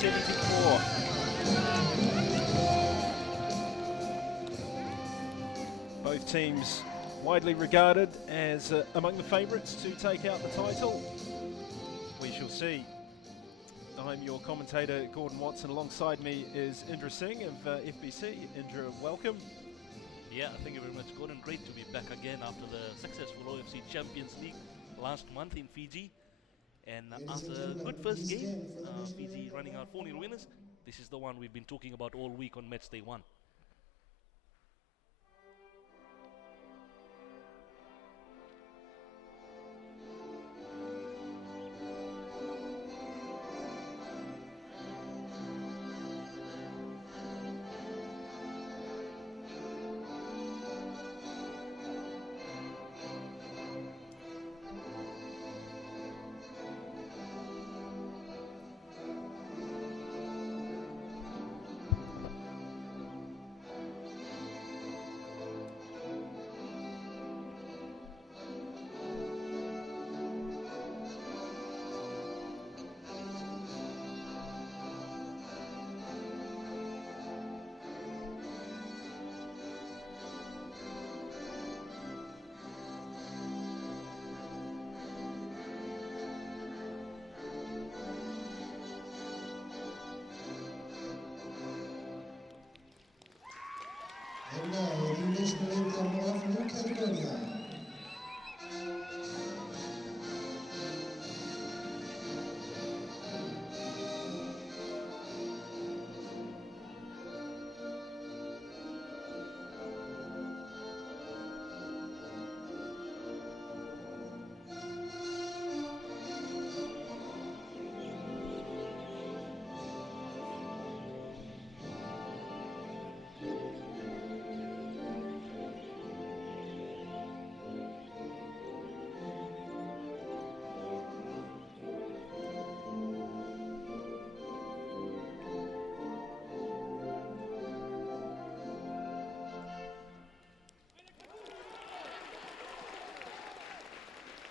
1974. Both teams widely regarded as among the favourites to take out the title. We shall see. I'm your commentator, Gordon Watson. Alongside me is Indra Singh of FBC. Indra, welcome. Yeah, thank you very much, Gordon. Great to be back again after the successful OFC Champions League last month in Fiji. And after a good first game, Fiji running out 4-0 winners, this is the one we've been talking about all week on match day 1. And now the national anthem of New Caledonia.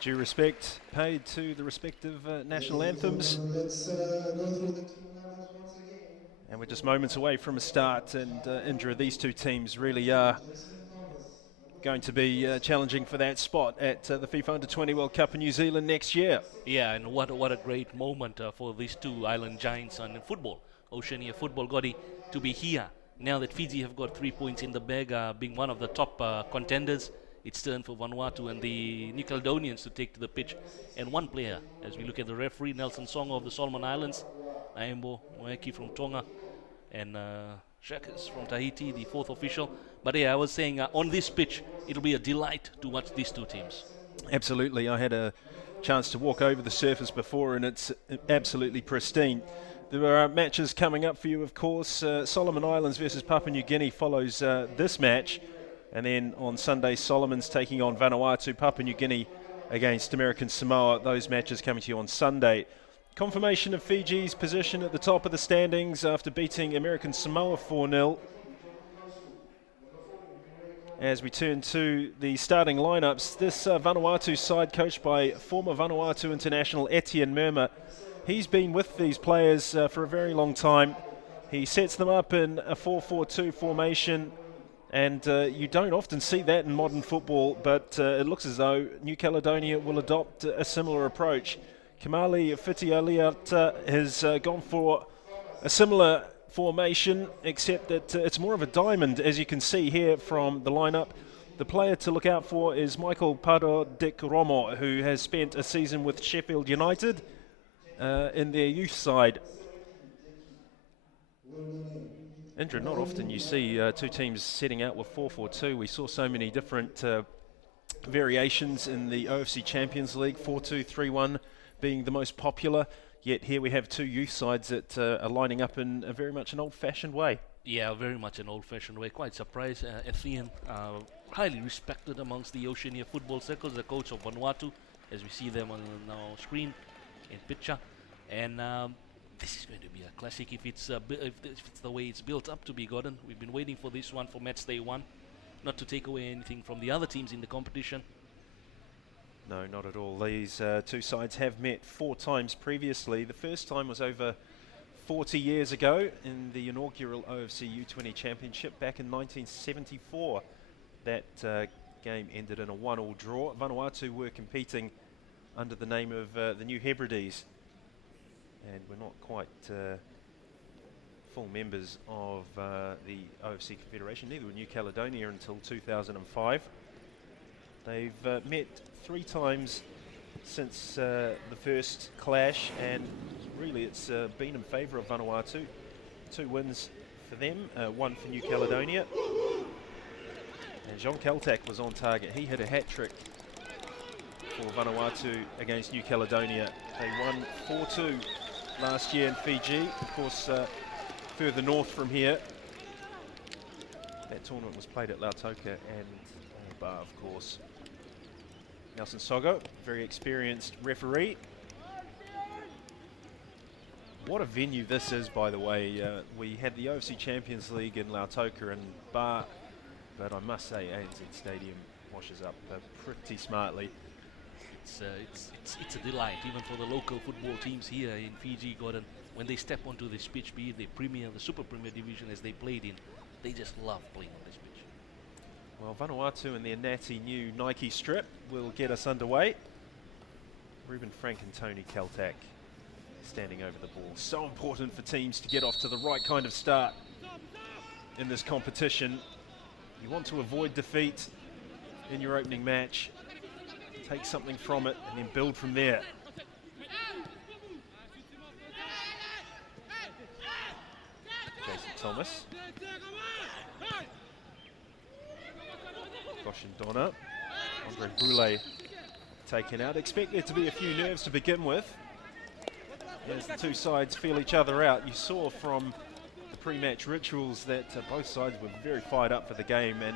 Due respect paid to the respective national anthems. Let's go through the team lineups once again. And we're just moments away from a start, and injury of these two teams really are going to be challenging for that spot at the FIFA Under-20 World Cup in New Zealand next year. Yeah, and what a great moment for these two island giants in football, Oceania football, Gotti, to be here. Now that Fiji have got 3 points in the bag, being one of the top contenders, it's turn for Vanuatu and the New Caledonians to take to the pitch. And one player, as we look at the referee, Nelson Songo of the Solomon Islands, Naembo Moeki from Tonga, and Shakas from Tahiti, the fourth official. But yeah, I was saying on this pitch, it'll be a delight to watch these two teams. Absolutely. I had a chance to walk over the surface before, and it's absolutely pristine. There are matches coming up for you, of course. Solomon Islands versus Papua New Guinea follows this match. And then on Sunday, Solomon's taking on Vanuatu, Papua New Guinea against American Samoa. Those matches coming to you on Sunday. Confirmation of Fiji's position at the top of the standings after beating American Samoa 4-0. As we turn to the starting lineups, this Vanuatu side coached by former Vanuatu international Etienne Merma. He's been with these players for a very long time. He sets them up in a 4-4-2 formation. And you don't often see that in modern football, but it looks as though New Caledonia will adopt a similar approach. Kamali Fitialiat has gone for a similar formation, except that it's more of a diamond, as you can see here from the lineup. The player to look out for is Michael Pardo Dick Romo, who has spent a season with Sheffield United in their youth side. Indra, not often you see two teams setting out with 4-4-2. We saw so many different variations in the OFC Champions League, 4-2, 3-1 being the most popular. Yet here we have two youth sides that are lining up in a very much an old-fashioned way. Yeah, very much an old-fashioned way. Quite surprised. Etienne, highly respected amongst the Oceania football circles, the coach of Vanuatu, as we see them on our screen in picture. And this is going to be a classic if it's the way it's built up to be, Gordon. We've been waiting for this one for match day one. Not to take away anything from the other teams in the competition. No, not at all. These two sides have met 4 times previously. The first time was over 40 years ago in the inaugural OFC U-20 Championship back in 1974. That game ended in a 1-1 draw. Vanuatu were competing under the name of the New Hebrides. And we're not quite full members of the OFC Confederation, neither were New Caledonia until 2005. They've met 3 times since the first clash, and really it's been in favour of Vanuatu. 2 wins for them, 1 for New Caledonia. And Jean Kaltak was on target. He hit a hat-trick for Vanuatu against New Caledonia. They won 4-2 last year in Fiji, of course further north from here. That tournament was played at Lautoka and Bar, of course. Nelson Sogo, very experienced referee. What a venue this is, by the way. We had the OFC Champions League in Lautoka and Bar, but I must say ANZ Stadium washes up pretty smartly. It's a delight, even for the local football teams here in Fiji, Gordon. When they step onto this pitch, be it the Premier, the Super Premier Division as they played in, they just love playing on this pitch. Well, Vanuatu and their natty new Nike strip will get us underway. Ruben Frank and Tony Kaltak standing over the ball. So important for teams to get off to the right kind of start in this competition. You want to avoid defeat in your opening match. Take something from it and then build from there. Jason Thomas. Donna. Andre Brule taken out. Expect there to be a few nerves to begin with as the two sides feel each other out. You saw from the pre-match rituals that both sides were very fired up for the game, and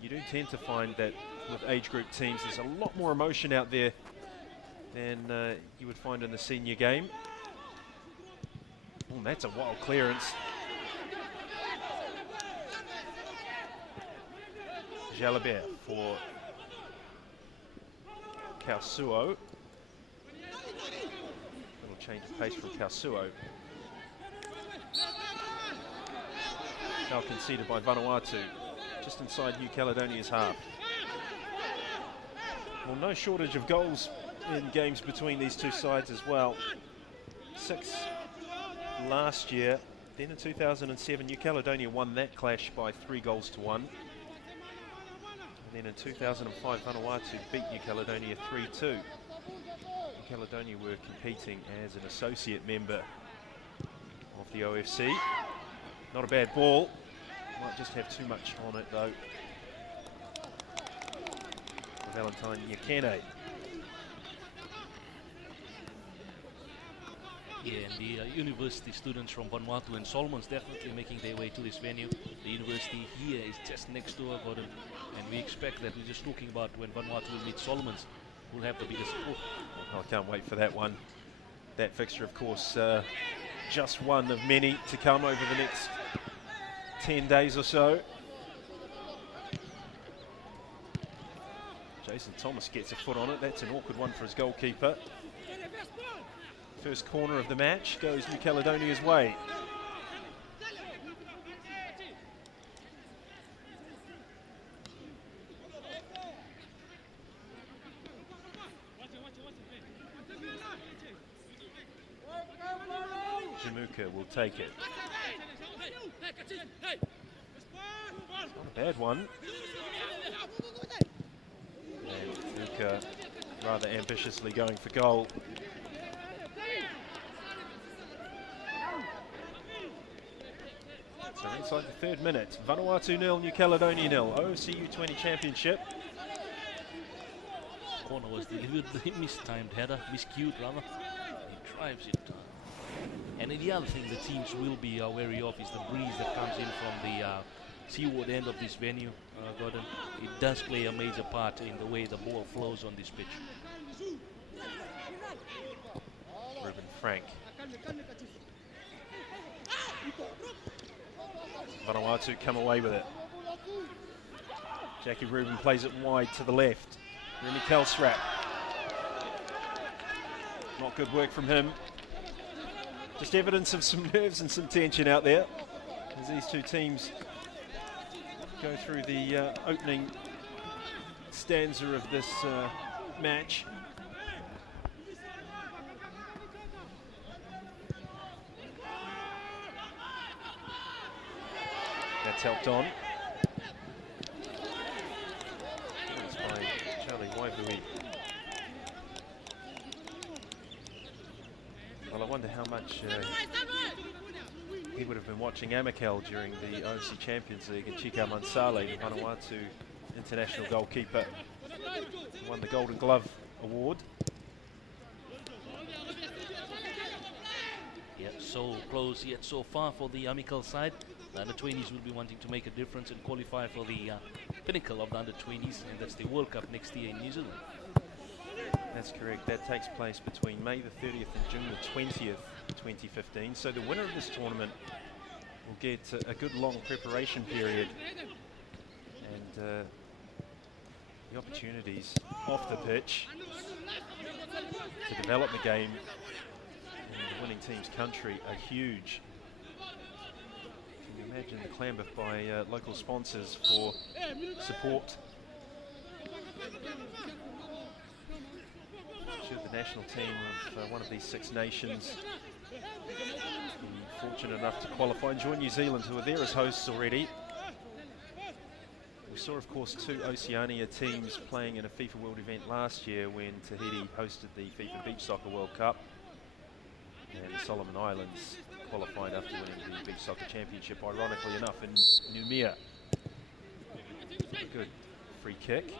you do tend to find that with age group teams there's a lot more emotion out there than you would find in the senior game. Oh, that's a wild clearance. Jalabert for Kausuo. Little change of pace from Kausuo. Now conceded by Vanuatu, just inside New Caledonia's half. Well, no shortage of goals in games between these two sides as well. 6 last year. Then in 2007, New Caledonia won that clash by 3-1. And then in 2005, Vanuatu beat New Caledonia 3-2. New Caledonia were competing as an associate member of the OFC. Not a bad ball. Might just have too much on it though. Valentine Yakene. Yeah, and the university students from Vanuatu and Solomons definitely making their way to this venue. The university here is just next door, Gordon, and we expect that. We're just talking about when Vanuatu will meet Solomons, we'll have the biggest. Oh, I can't wait for that one. That fixture, of course, just one of many to come over the next 10 days or so. Jason Thomas gets a foot on it. That's an awkward one for his goalkeeper. First corner of the match goes New Caledonia's way. Jamuka will take it. Not a bad one. And Luca rather ambitiously going for goal. So inside the 3rd minute, Vanuatu 0, New Caledonia 0, OFC U-20 Championship. Corner was deliberately mistimed header, miscued rather. He drives it. And the other thing the teams will be wary of is the breeze that comes in from the seaward end of this venue, Gordon. It does play a major part in the way the ball flows on this pitch. Ruben Frank. Vanuatu come away with it. Jackie Rubin plays it wide to the left. Remy Kelsrap. Not good work from him. Just evidence of some nerves and some tension out there as these two teams go through the opening stanza of this match. That's helped on. That's by Charlie Waivui. Well, I wonder how much he would have been watching Amakel during the OFC Champions League, and Chika Mansale, the Vanuatu international goalkeeper, who won the Golden Glove Award. Yeah, so close yet so far for the Amakel side. The under-20s will be wanting to make a difference and qualify for the pinnacle of the under-20s, and that's the World Cup next year in New Zealand. That's correct. That takes place between May the 30th and June the 20th, 2015. So the winner of this tournament will get a good long preparation period, and the opportunities off the pitch to develop the game in the winning team's country are huge. Can you imagine the clamour by local sponsors for support? Should the national team of one of these 6 nations be fortunate enough to qualify and join New Zealand, who are there as hosts already. saw, of course, two Oceania teams playing in a FIFA World event last year when Tahiti hosted the FIFA Beach Soccer World Cup. And the Solomon Islands qualified after winning the Beach Soccer Championship, ironically enough, in Noumea. Good free kick.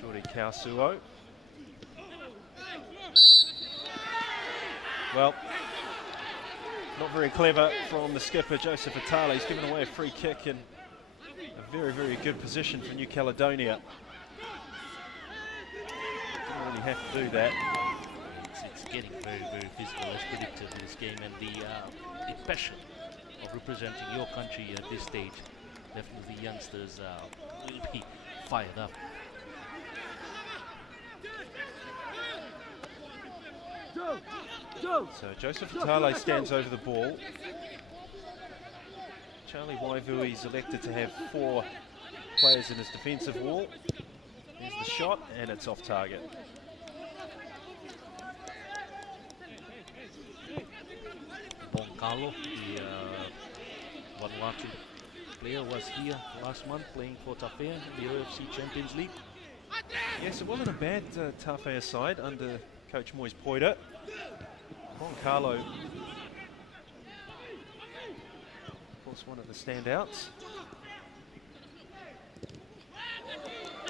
Jordi Kausuo. Well, not very clever from the skipper, Joseph Atale. He's given away a free kick in a very, very good position for New Caledonia. Didn't really have to do that. It's getting very, very physical as predicted in this game, and the passion of representing your country at this stage. Definitely youngsters will be fired up. So Joseph Atale stands over the ball. Charlie Waivui's elected to have 4 players in his defensive wall. Here's the shot, and it's off target. Carlo, the Vanuatu player, was here last month playing for Tafea in the OFC Champions League. Yes, it wasn't a bad Tafea side under coach Moise Poida. Juan Carlo, of course, one of the standouts.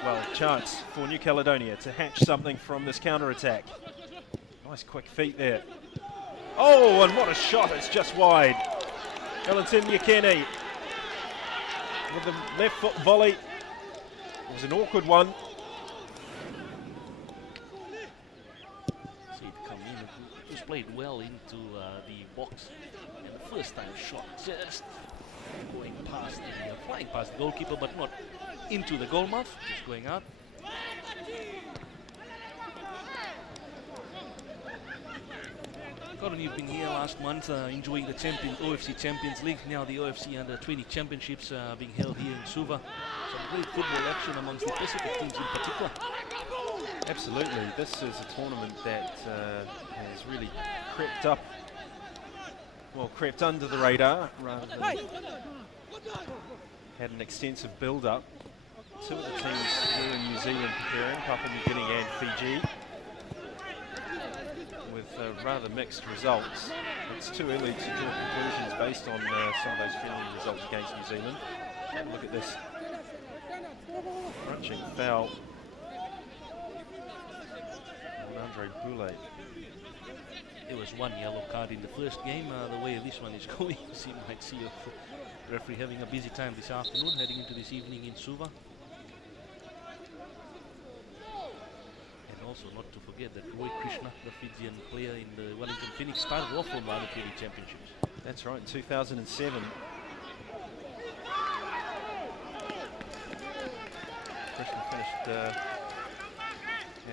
Well, chance for New Caledonia to hatch something from this counter-attack. Nice quick feet there. Oh, and what a shot, it's just wide. Ellington Yakeni with the left foot volley. It was an awkward one. See it come in, it was played well into the box. And the first time shot just going past, flying past the goalkeeper, but not into the goal mouth, just going out. Gordon, you've been here last month enjoying the OFC Champions League. Now the OFC Under-20 Championships being held here in Suva. Some great football action amongst the Pacific teams in particular. Absolutely. This is a tournament that has really crept up, well, crept under the radar rather than had an extensive build-up. 2 of the teams were in New Zealand preparing, Papua New Guinea and Fiji, with rather mixed results. It's too early to draw conclusions based on some of those friendly results against New Zealand. Have a look at this crunching foul on Andre Boulay. There was 1 yellow card in the first game. The way this one is going, you might see a referee having a busy time this afternoon, heading into this evening in Suva. Also, not to forget that Roy Krishna, the Fijian player in the Wellington Phoenix, started off from the Under-20 Championships. That's right, in 2007. Krishna finished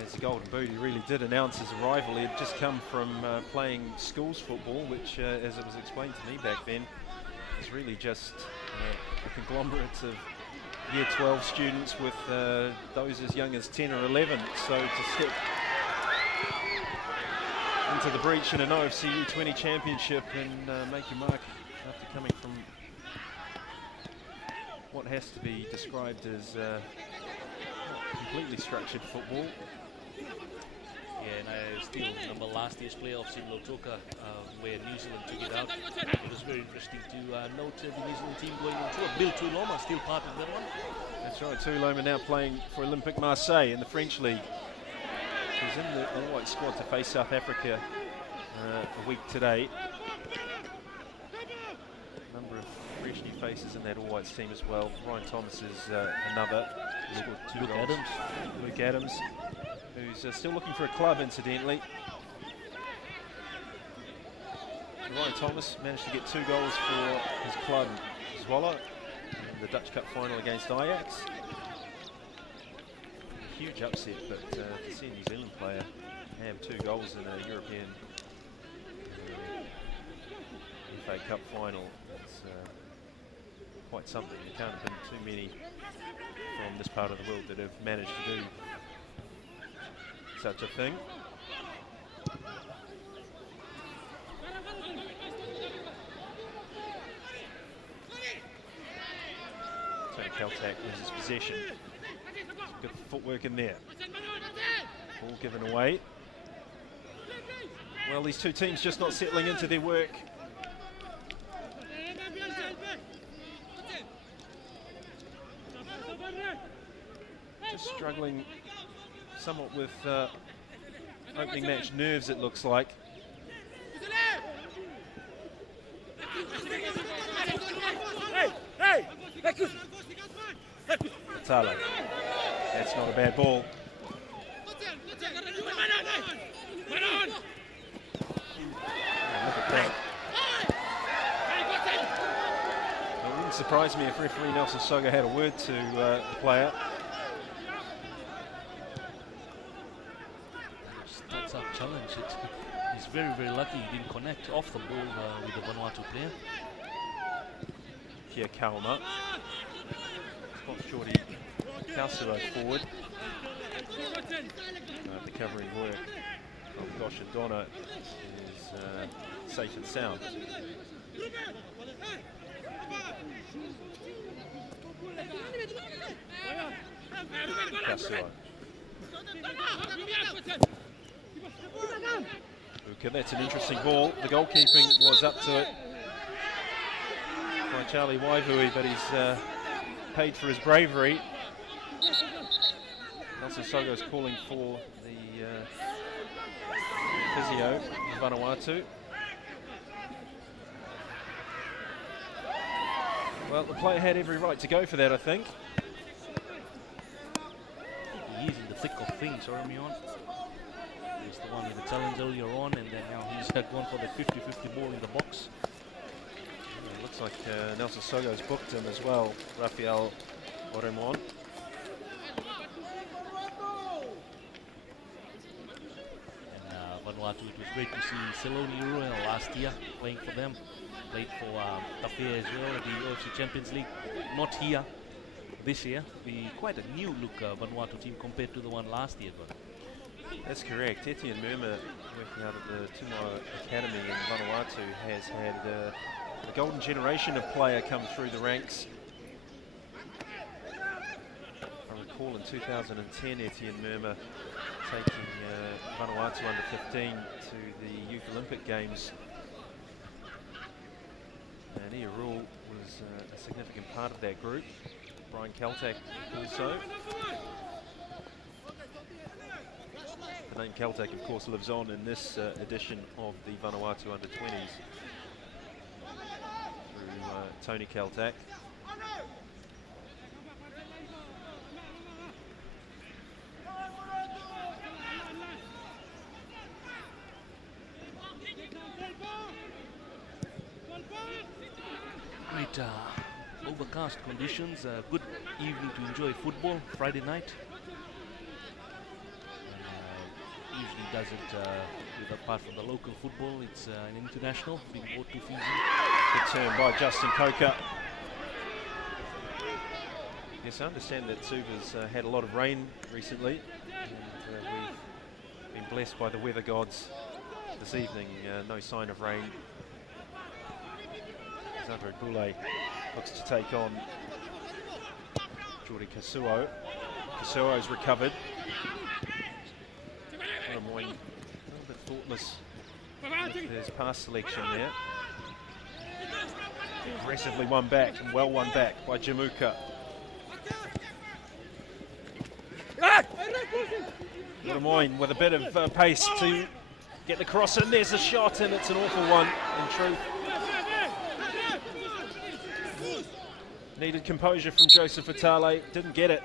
as the Golden Boot. He really did announce his arrival. He had just come from playing schools football, which, as it was explained to me back then, is really just a conglomerate of Year 12 students with those as young as 10 or 11. So to step into the breach in an OFC U-20 championship and make your mark after coming from what has to be described as not completely structured football. Yeah, and I still remember last year's playoffs in Lautoka where New Zealand took it out. It was very interesting to note the New Zealand team going on tour. Bill Tuiloma still part of that one. That's right, Tuiloma now playing for Olympique Marseille in the French League. He's in the all-white squad to face South Africa a week today. A number of fresh new faces in that all-whites team as well. Ryan Thomas is another. Luke Adams, who's still looking for a club, incidentally. Ryan Thomas managed to get 2 goals for his club, Zwolle, in the Dutch Cup final against Ajax. A huge upset, but to see a New Zealand player have 2 goals in a European FA Cup final, it's quite something. There can't have been too many from this part of the world that have managed to do such a thing. So contact wins possession. Good footwork in there. Ball given away. Well, these two teams just not settling into their work. Just struggling somewhat with opening match nerves, it looks like. Tale. That's not a bad ball. Look at that. It wouldn't surprise me if referee Nelson Soga had a word to the player. Starts up challenge. He's very, very lucky he didn't connect off the ball with the Vanuatu player. Kia Kauma. Spots Jordi Kausuo forward. The covering work of Gosh and Donna is safe and sound. Kausuo. Okay, that's an interesting ball. The goalkeeping was up to it by Charlie Waivui, but he's paid for his bravery. Nelson Sogo's calling for the physio in Vanuatu. Well, the player had every right to go for that, I think. He is in the thick of things, Oramion. He's the one with the challenge earlier on, and then now he's gone for the 50-50 ball in the box. It looks like Nelson Sogo's booked him as well, Rafael Oremon. Vanuatu, it was great to see Caledonia last year playing for them. Played for Tafea as well at the OFC Champions League. Not here this year. Quite a new look Vanuatu team compared to the one last year. But that's correct. Etienne Murma, working out at the Tumoa Academy in Vanuatu, has had a golden generation of player come through the ranks. I recall in 2010 Etienne Murma taking Vanuatu under 15 to the Youth Olympic Games. And Ia Rule was a significant part of that group. Brian Kaltak also. The name Kaltak, of course, lives on in this edition of the Vanuatu under 20s through Tony Kaltak. great overcast conditions, good evening to enjoy football, Friday night. Usually does it apart from the local football, it's an international being brought to Fiji. Good turn by Justin Coker. Yes, I understand that Suva's had a lot of rain recently, and we've been blessed by the weather gods this evening. No sign of rain. Xavier Goulet looks to take on Jordi Kausuo. Kausuo's recovered. Moine, a little bit thoughtless with his pass selection there. Aggressively won back, and well won back by Jamuka. Moine with a bit of pace to get the cross in. There's a shot, and it's an awful one in truth. Needed composure from Joseph Vitale, didn't get it.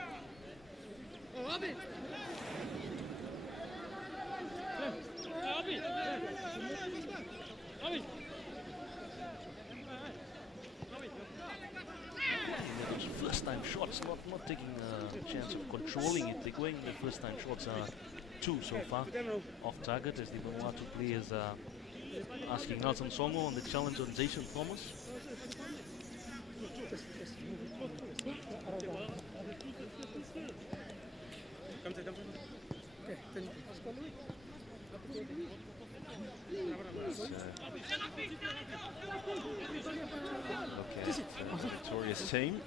First time shots, not taking a chance of controlling it. They're going, the first time shots are 2 so far off target as the Vanuatu players are asking Nelson Songo on the challenge on Jason Thomas. Look at the victorious team.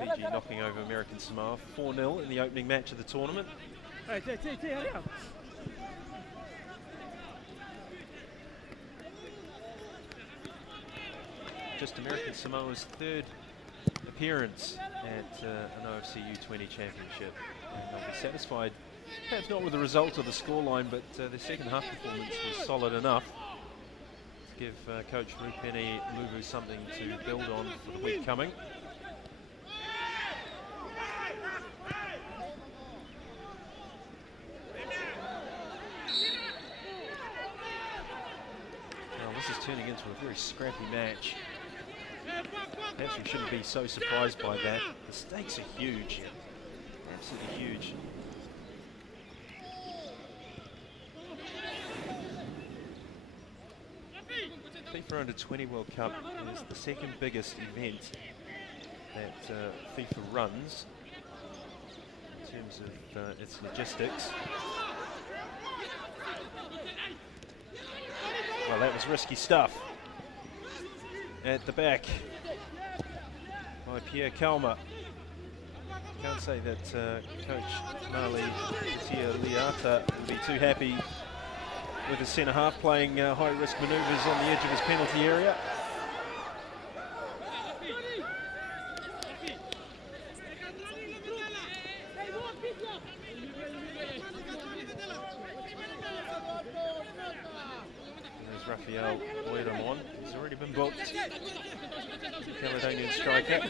Fiji knocking over American Samoa 4-0 in the opening match of the tournament. Just American Samoa's third appearance at an OFC U-20 championship, and they'll be satisfied, perhaps not with the result or the scoreline, but their second half performance was solid enough to give coach Rupeni Luvu something to build on for the week coming. Now this is turning into a very scrappy match. Perhaps we shouldn't be so surprised by that. The stakes are huge, absolutely huge. FIFA Under-20 World Cup is the second biggest event that FIFA runs in terms of its logistics. Well, that was risky stuff. At the back by Pierre Kalma. Can't say that coach Mali Liata will be too happy with his centre half playing high-risk manoeuvres on the edge of his penalty area. There's Rafael Oiramon. He's already been booked. Caledonian striker.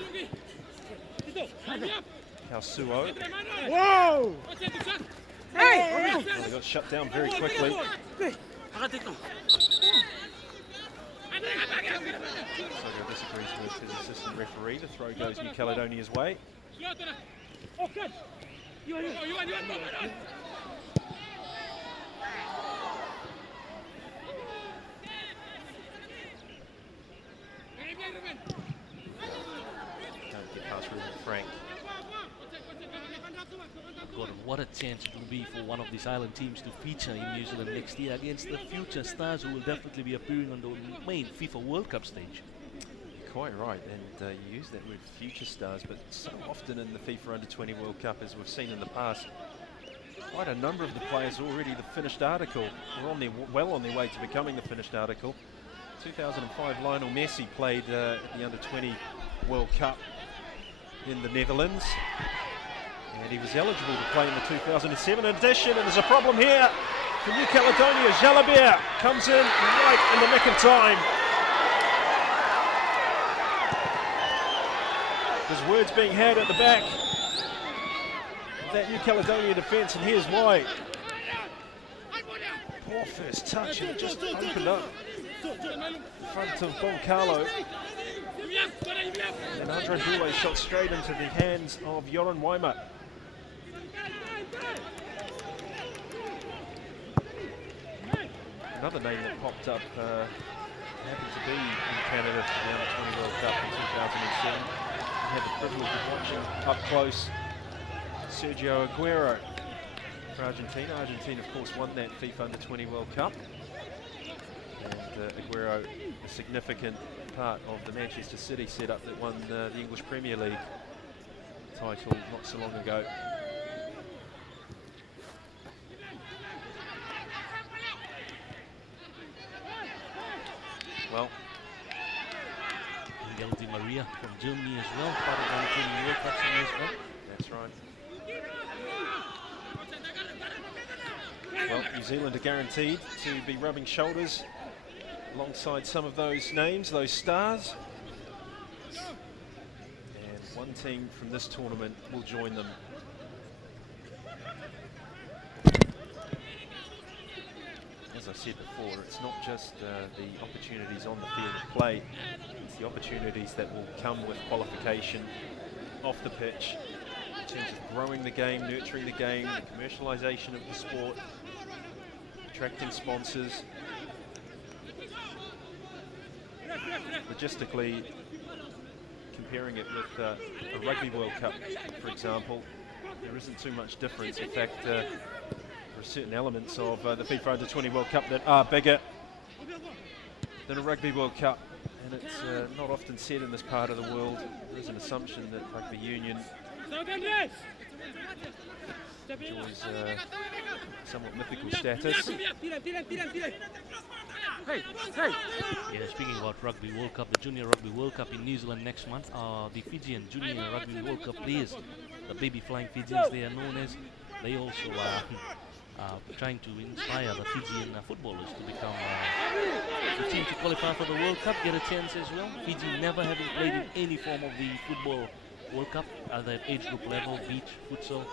Kausuo. Whoa! Well, they got shut down very quickly. Sogo disagrees with his assistant referee. The throw goes New Caledonia's way. Can't get past Ruben Frank. God, what a chance it will be for one of these island teams to feature in New Zealand next year against the future stars who will definitely be appearing on the main FIFA World Cup stage. Quite right, and you use that word future stars, but so often in the FIFA Under-20 World Cup, as we've seen in the past, quite a number of the players already the finished article, or well on their way to becoming the finished article. 2005, Lionel Messi played at the Under-20 World Cup in the Netherlands, and he was eligible to play in the 2007 edition, and there's a problem here for New Caledonia. Jalabert comes in right in the nick of time. There's words being had at the back of that New Caledonia defence, and here's why. Poor first touch, and it just opened up in front of Boncalo. And Andre Boulet shot straight into the hands of Joran Weimer. Another name that popped up happened to be in Canada for the Under-20 World Cup in 2007. I had the privilege of watching up close Sergio Aguero for Argentina. Argentina, of course, won that FIFA Under-20 World Cup. And Aguero, a significant part of the Manchester City setup that won the English Premier League title not so long ago. Well, Miguel Di Maria from Germany as well, part of the Under-20 World Cup as well. That's right. Well, New Zealand are guaranteed to be rubbing shoulders alongside some of those names, those stars. And one team from this tournament will join them. As I said before, it's not just the opportunities on the field of play, it's the opportunities that will come with qualification off the pitch in terms of growing the game, nurturing the game, the commercialisation of the sport, attracting sponsors. Logistically, comparing it with a Rugby World Cup, for example, there isn't too much difference. In fact, there are certain elements of the FIFA Under-20 World Cup that are bigger than a Rugby World Cup, and it's not often said in this part of the world. There's an assumption that rugby union enjoys somewhat mythical status. Yeah, speaking about Rugby World Cup, the Junior Rugby World Cup in New Zealand next month, the Fijian Junior Rugby World Cup players, the baby flying Fijians they are known as, they also are trying to inspire the Fijian footballers to become the team to qualify for the World Cup, get a chance as well. Fiji never having played in any form of the football World Cup, either at age group level, beach, futsal.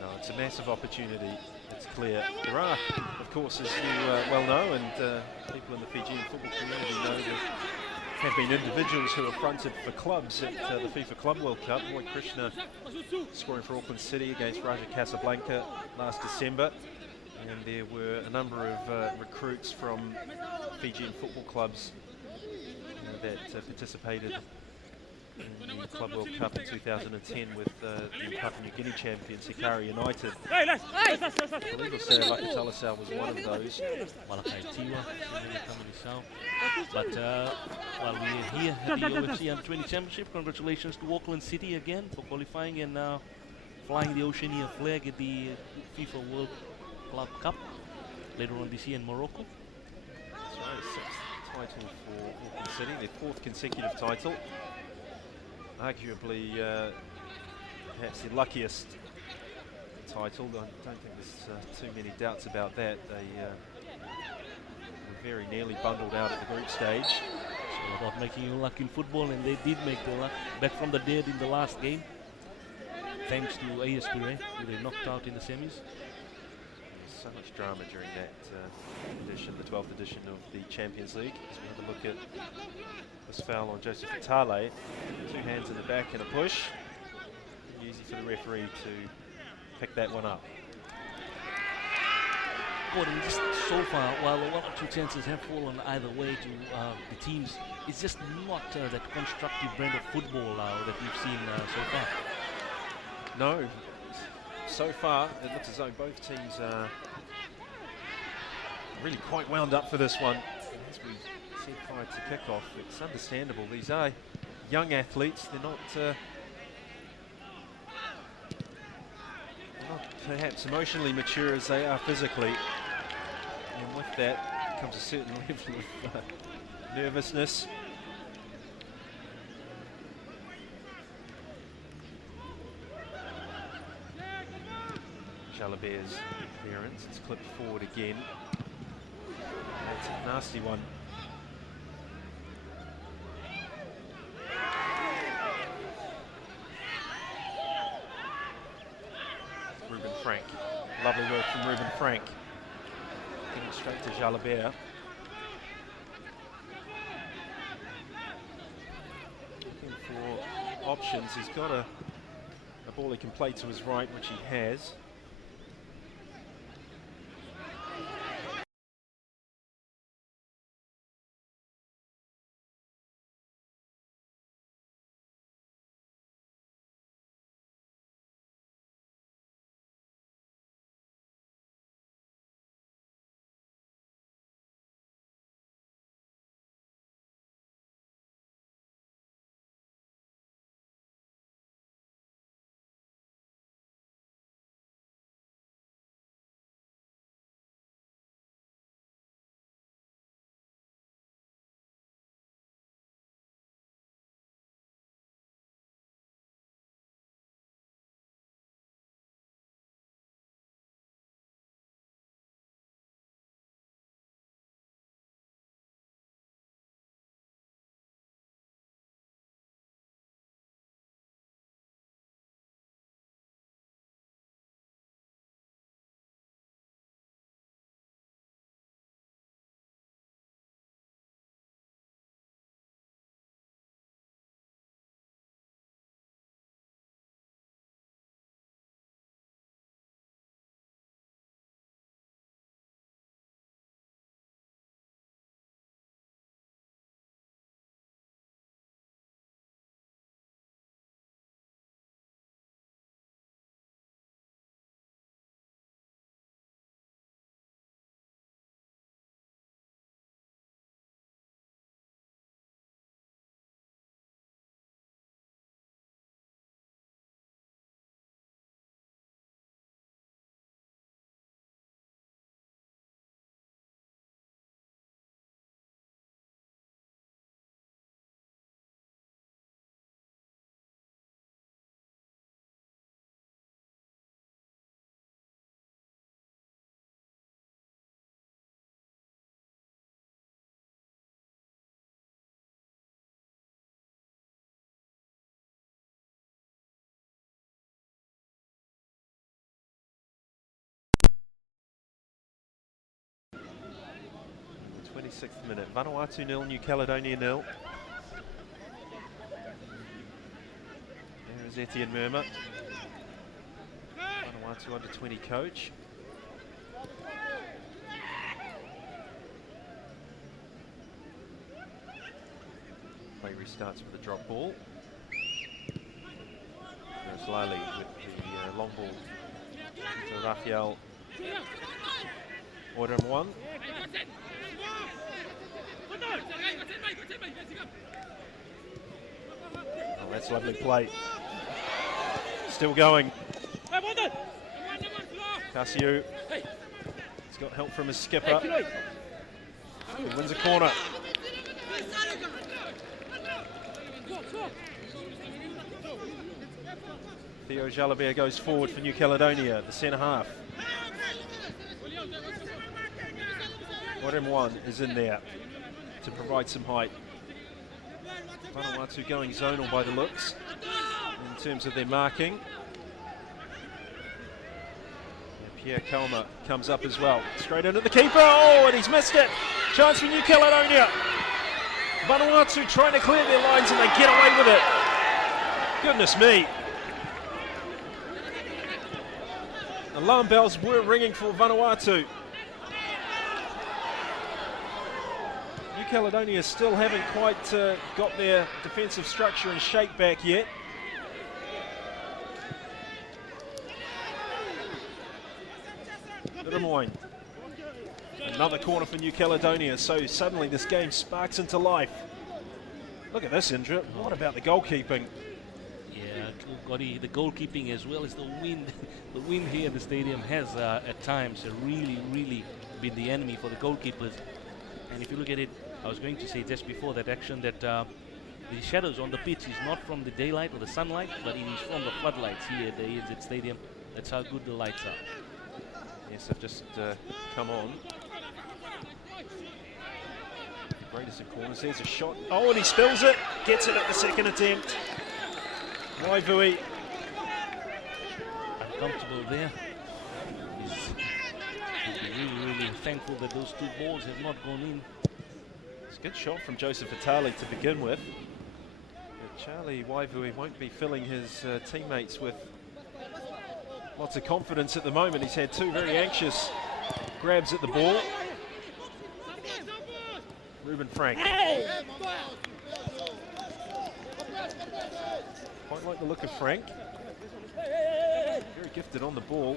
No, it's a massive opportunity. It's clear. There are, of course, as you well know, and people in the Fijian football community know, there have been individuals who have fronted for clubs at the FIFA Club World Cup. Roy Krishna scoring for Auckland City against Raja Casablanca last December. And there were a number of recruits from Fijian football clubs that participated in the Club World Cup in 2010 with the Papua New Guinea champions, Hikari United. I believe Laki Talasau was one of those. Malakai Tiwa, but while we're here at the OFC Under-20 Championship, congratulations to Auckland City again for qualifying and flying the Oceania flag at the FIFA World Club Cup later on this year in Morocco. That's right, sixth title for Auckland City, their fourth consecutive title. Arguably, perhaps the luckiest title. I don't think there's too many doubts about that. They were very nearly bundled out at the group stage. It's all about making your luck in football, and they did make their luck back from the dead in the last game, thanks to AS Pire, who they knocked out in the semis. So much drama during that edition, the 12th edition of the Champions League. As we have a look at this foul on Joseph Itale, two hands in the back and a push. Easy for the referee to pick that one up. Gordon, just so far, while one or two chances have fallen either way to the teams, it's just not that constructive brand of football that we've seen so far. No. So far, it looks as though both teams are really quite wound up for this one. As we said prior to kick-off, it's understandable. These are young athletes. They're not perhaps emotionally mature as they are physically. And with that comes a certain level of nervousness. Jalabert's clearance, it's clipped forward again. That's a nasty one. Ruben Frank, lovely work from Ruben Frank. Getting straight to Jalabert. Looking for options, he's got a ball he can play to his right, which he has. 26th minute. Vanuatu 0, New Caledonia 0. There is Etienne Murma, Vanuatu under-20 coach. Play restarts with a drop ball. There's Lali with the long ball to Rafael MD1. Oh, that's lovely play. Still going. Cassiu. He's got help from his skipper. He wins a corner. Theo Jalabert goes forward for New Caledonia, the centre half. MD1 is in there to provide some height. Vanuatu going zonal by the looks in terms of their marking. And Pierre Kalma comes up as well. Straight into the keeper. Oh, and he's missed it. Chance for New Caledonia. Vanuatu trying to clear their lines and they get away with it. Goodness me. Alarm bells were ringing for Vanuatu. New Caledonia still haven't quite got their defensive structure in shape back yet. Lemoine. Another corner for New Caledonia, so suddenly this game sparks into life. Look at this, Indra. What about the goalkeeping? Yeah, Gotti, the goalkeeping as well as the wind. The wind here at the stadium has at times really been the enemy for the goalkeepers. And if you look at it, I was going to say just before that action that the shadows on the pitch is not from the daylight or the sunlight, but it is from the floodlights here at the ANZ Stadium. That's how good the lights are. Yes, they've just come on. Greatest of corners. There's a shot. Oh, and he spills it. Gets it at the second attempt. Waivui. Uncomfortable there. He's really thankful that those two balls have not gone in. It's a good shot from Joseph Vitali to begin with. But Charlie Waivui won't be filling his teammates with lots of confidence at the moment. He's had two very anxious grabs at the ball. Ruben Frank. Quite like the look of Frank. Very gifted on the ball.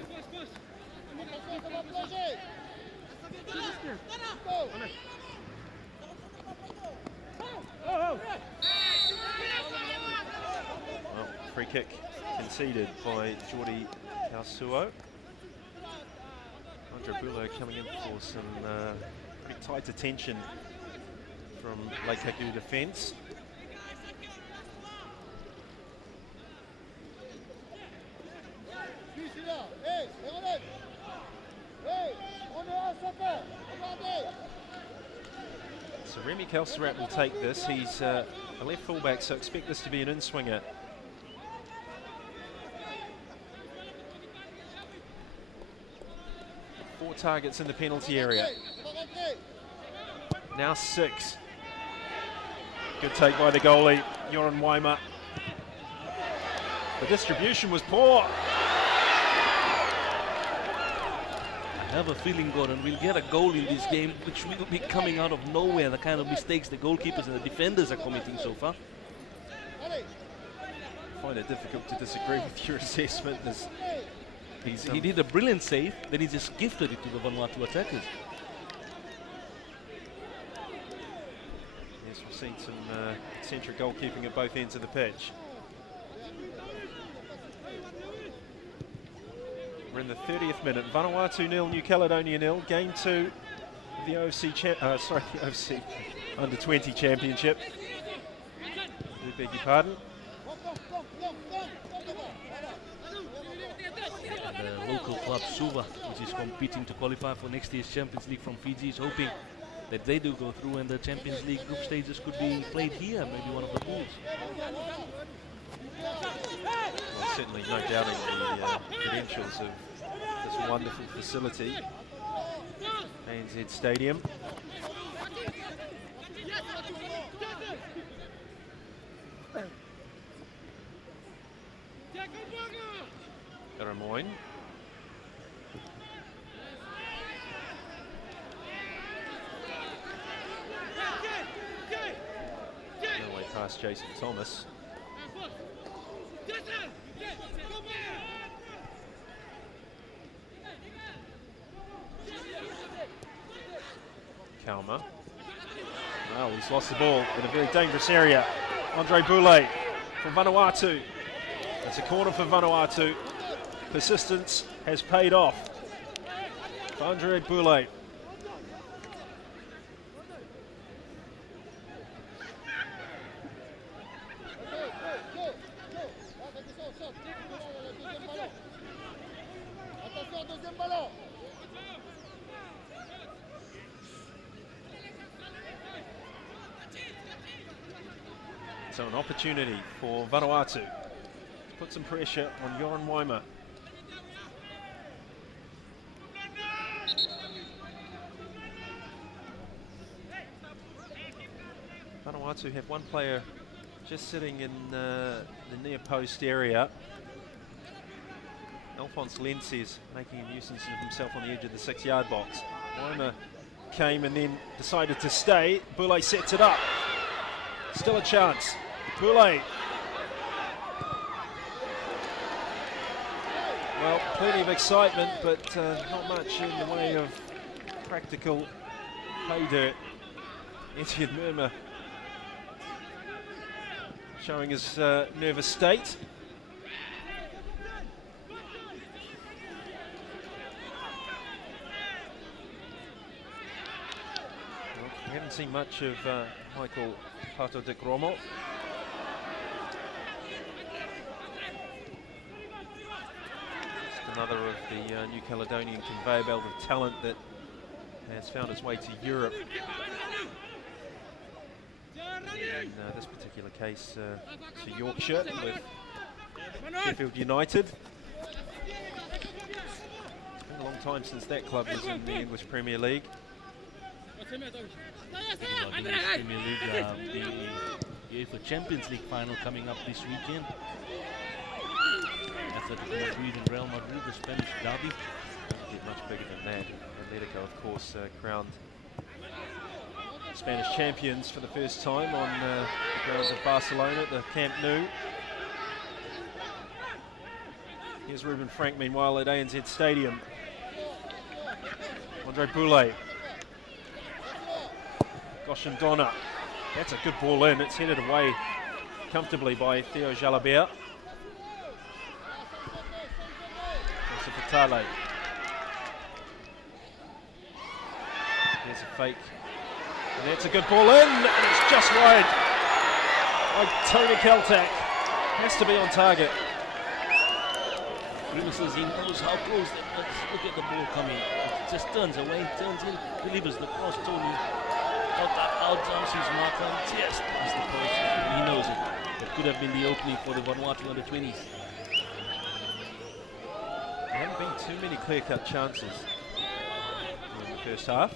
Well, free kick conceded by Jordi Kausuo. Andre Bulo coming in for some pretty tight attention from Lake Hadu defence. So Remy Kelserat will take this. He's a left fullback, so expect this to be an in-swinger. Four targets in the penalty area. Now 6. Good take by the goalie, Joran Waima. The distribution was poor. I have a feeling, Gordon, we'll get a goal in this game, which will be coming out of nowhere, the kind of mistakes the goalkeepers and the defenders are committing so far. I find it difficult to disagree with your assessment. He did a brilliant save, then he just gifted it to the Vanuatu attackers. Yes, we've seen some eccentric goalkeeping at both ends of the pitch. We're in the 30th minute. Vanuatu 0, New Caledonia 0. Game 2 of the OFC, the OFC Under-20 Championship. I beg your pardon. The local club Suva, which is competing to qualify for next year's Champions League from Fiji, is hoping that they do go through and the Champions League group stages could be played here, maybe one of the pools. Well, certainly no doubting the credentials of this wonderful facility, ANZ Stadium. Lemoyne. No way past Jason Thomas. Kalma. Well, he's lost the ball in a very dangerous area. Andre Boulay from Vanuatu. That's a corner for Vanuatu. Persistence has paid off. For Andre Boulay. So an opportunity for Vanuatu to put some pressure on Joran Weimer. Vanuatu have one player just sitting in the near post area. Alphonse Lenses making a nuisance of himself on the edge of the 6-yard box. Weimer came and then decided to stay. Boulay sets it up. Still a chance. Boulay. Well, plenty of excitement, but not much in the way of practical pay dirt. Etienne Murma showing his nervous state. Well, we haven't seen much of Michael Pato de Gromo. Another of the New Caledonian conveyor belt of talent that has found its way to Europe. In this particular case to Yorkshire with Sheffield United. It's been a long time since that club was in the English Premier League. Speaking about the English Premier League, the UEFA Champions League final coming up this weekend. Atletico Madrid and Real Madrid, the Spanish derby. Doesn't get much bigger than that. Atletico, of course, crowned Spanish champions for the first time on the grounds of Barcelona at the Camp Nou. Here's Ruben Frank, meanwhile, at ANZ Stadium. Andre Boulay. Goshen Donna. That's a good ball in. It's headed away comfortably by Theo Jalabert. Fatale. There's a fake. And that's a good ball in, and it's just wide. Like Tony Keltak. Has to be on target. Bruno says he knows how close they are. Look at the ball coming. It just turns away, turns in, delivers the cross. Tony out jumps his marker, just past the post. He knows it. It could have been the opening for the Vanuatu under 20s. There haven't been too many clear-cut chances in the first half.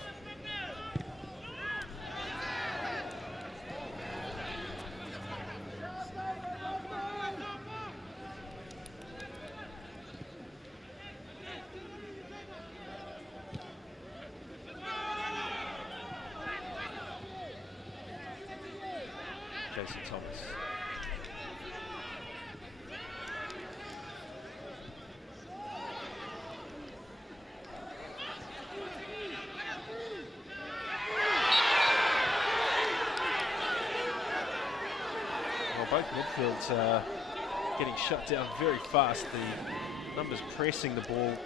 Jason Thomas. Both midfields are getting shut down very fast. The numbers pressing the ball.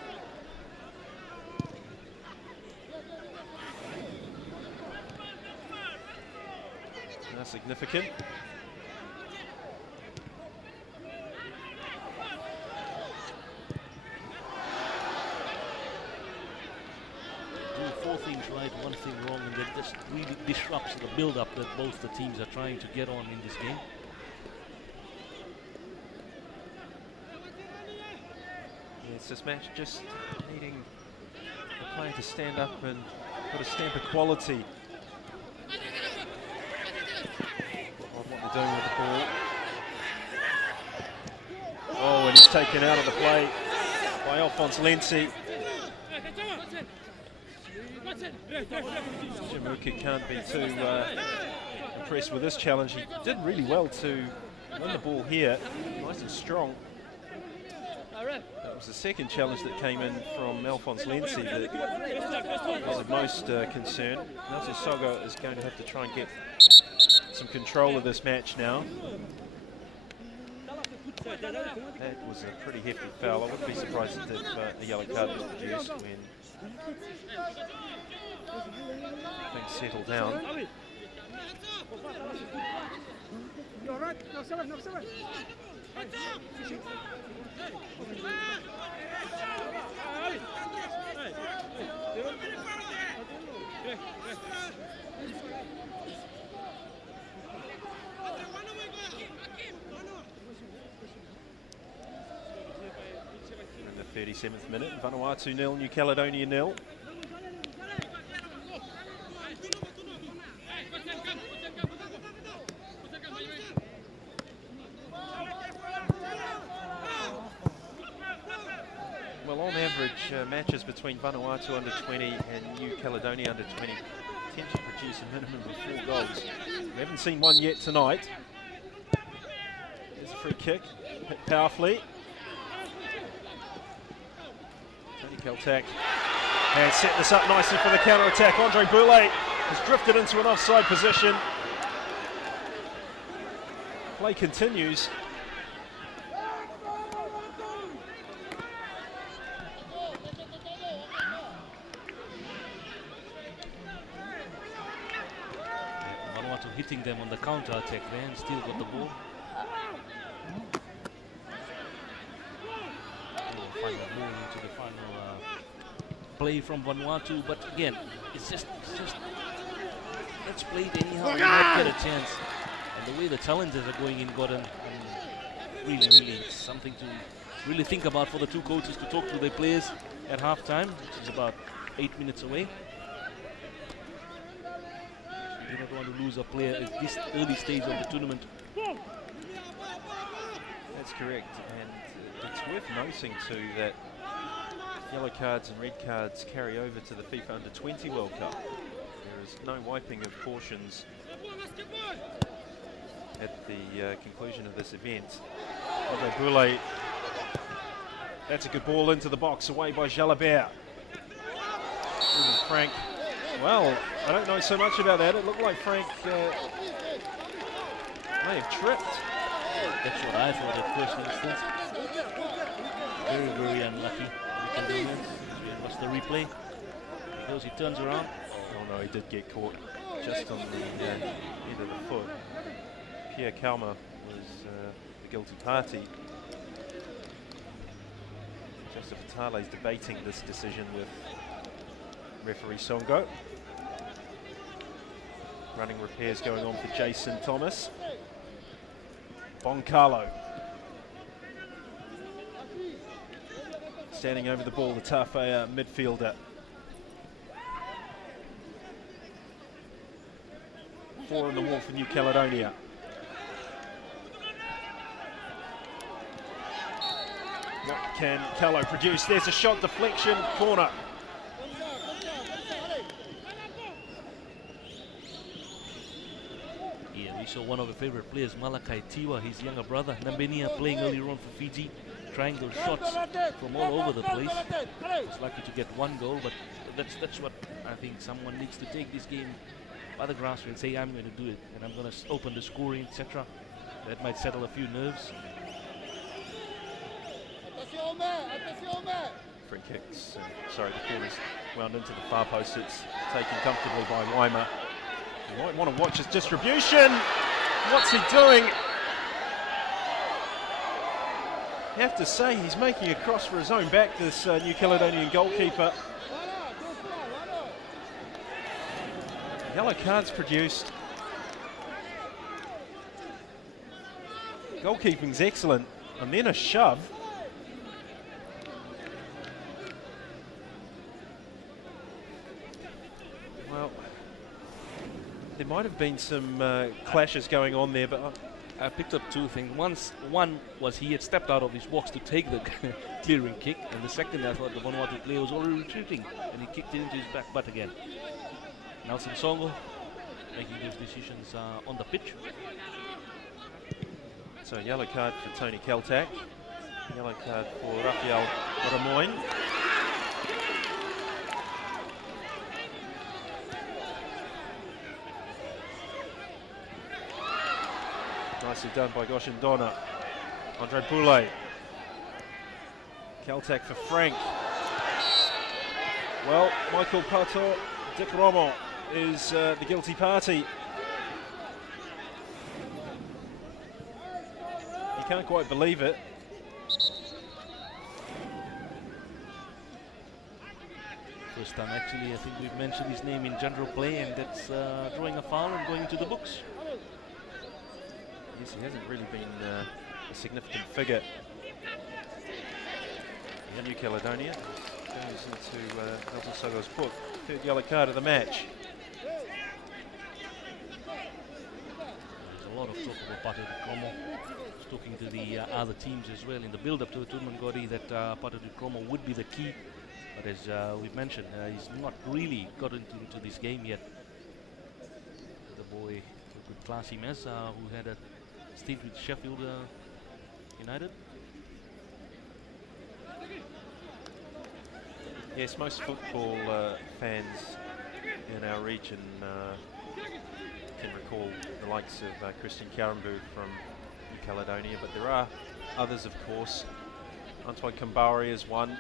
That's significant. Do 4 things right, 1 thing wrong, and that just really disrupts the build-up that both the teams are trying to get on in this game. It's this match just needing the player to stand up and put a stamp of quality doing with the ball. Oh, and he's taken out of the play by Alphonse Lenzi. Jamuka can't be too impressed with this challenge. He did really well to win the ball here, nice and strong. That was the second challenge that came in from Alphonse Lenzi that was of most concern. Nelson Sogo is going to have to try and get some control of this match now. That was a pretty hefty foul. I wouldn't be surprised if a yellow card was produced when things settle down. In the 37th minute, Vanuatu 0, New Caledonia 0. Well, on average, matches between Vanuatu under 20 and New Caledonia under 20 tend to produce a minimum of 4 goals. We haven't seen one yet tonight. There's a free kick, hit powerfully. Tony Kaltak has set this up nicely for the counter-attack. Andre Boulay has drifted into an offside position. Play continues. Vanuatu hitting them on the counter-attack there and still got the ball. Final move into the final play from Vanuatu, but again, it's just let's play it anyhow, we might get a chance. And the way the challenges are going in Gordon, really something to really think about for the two coaches to talk to their players at half-time, which is about 8 minutes away. You don't want to lose a player at this early stage of the tournament. That's correct, and it's worth noting too that yellow cards and red cards carry over to the FIFA Under-20 World Cup. There is no wiping of cautions at the conclusion of this event. Andre Boulay, that's a good ball into the box, away by Jalabert. Frank, well, I don't know so much about that. It looked like Frank may have tripped. That's what I thought at first instance. Very unlucky. What's the replay? Because he turns around. Oh no, he did get caught just on the end of the foot. Pierre Kalma was the guilty party. Joseph Fatale is debating this decision with referee Songo. Running repairs going on for Jason Thomas. Boncalo standing over the ball, the Tafea midfielder. Four on the wall for New Caledonia. What can Callow produce? There's a shot deflection, corner. Yeah, we saw one of our favorite players, Malakai Tiwa, his younger brother, Nambenia, playing earlier on for Fiji, trying those shots from all over the place. He's lucky to get one goal, but that's what I think someone needs to take this game by the grassroots and say, I'm going to do it, and I'm going to open the scoring, etc. That might settle a few nerves. Free kicks, sorry, the corner's wound into the far post. It's taken comfortably by Waima. You might want to watch his distribution. What's he doing? You have to say he's making a cross for his own back, this New Caledonian goalkeeper. Yellow cards produced. Goalkeeping's excellent, and then a shove. Well, there might have been some clashes going on there, but I picked up two things. One was he had stepped out of his box to take the clearing kick, and the second I thought the Vanuatu player was already retreating, and he kicked it into his back butt again. Nelson Songo making those decisions on the pitch. So yellow card for Tony Kaltak, yellow card for Rafael Ramoin. Nicely done by Goshen Donna. Andre Poulet. Kaltak for Frank. Well, Michael Pato Dick Romo is the guilty party. You can't quite believe it. First time actually, I think we've mentioned his name in general play, and that's drawing a foul and going into the books. Yes, he hasn't really been a significant figure in New Caledonia. Goes into Nelson Songo's foot. Third yellow card of the match. There's a lot of talk about Pato Dick Romo. Talking to the other teams as well in the build-up to the tournament, Gotti, that Pato Dick Romo would be the key. But as we've mentioned, he's not really got into this game yet. The boy, a good class he has, who had a stint with Sheffield United. Yes, most football fans in our region can recall the likes of Christian Karambu from New Caledonia, but there are others, of course. Antoine Kambari is one.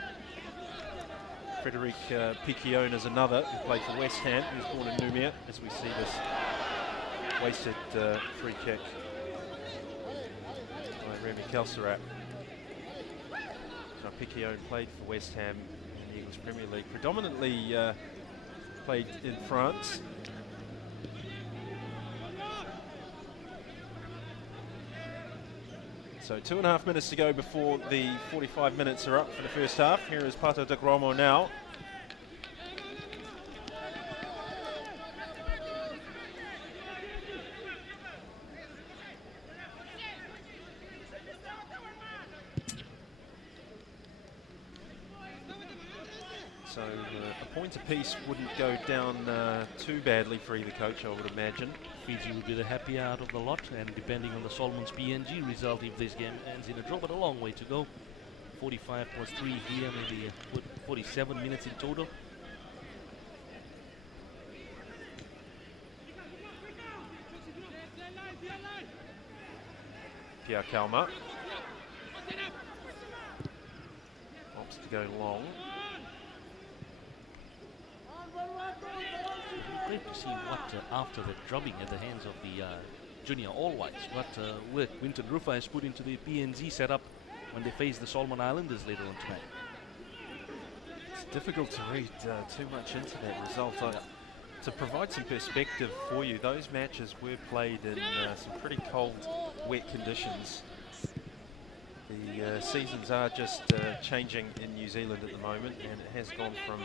Frederic Piquion is another, who played for West Ham. He was born in Noumea, as we see this wasted free kick by Remy Kelserat. So Piquion played for West Ham in the English Premier League, predominantly played in France. So 2.5 minutes to go before the 45 minutes are up for the first half. Here is Pato Dick Romo now. So a point apiece wouldn't go down too badly for either coach, I would imagine. Fiji would be the happier out of the lot, and depending on the Solomons PNG result, if this game ends in a draw, but a long way to go. 45 plus 3 here, maybe 47 minutes in total. Pierre Kalma opts to go long. Great to see what, after the drubbing at the hands of the junior All Whites, what work Winton Rufa has put into the PNG setup when they face the Solomon Islanders later on tonight. It's difficult to read too much into that result. To provide some perspective for you, those matches were played in some pretty cold, wet conditions. The seasons are just changing in New Zealand at the moment, and it has gone from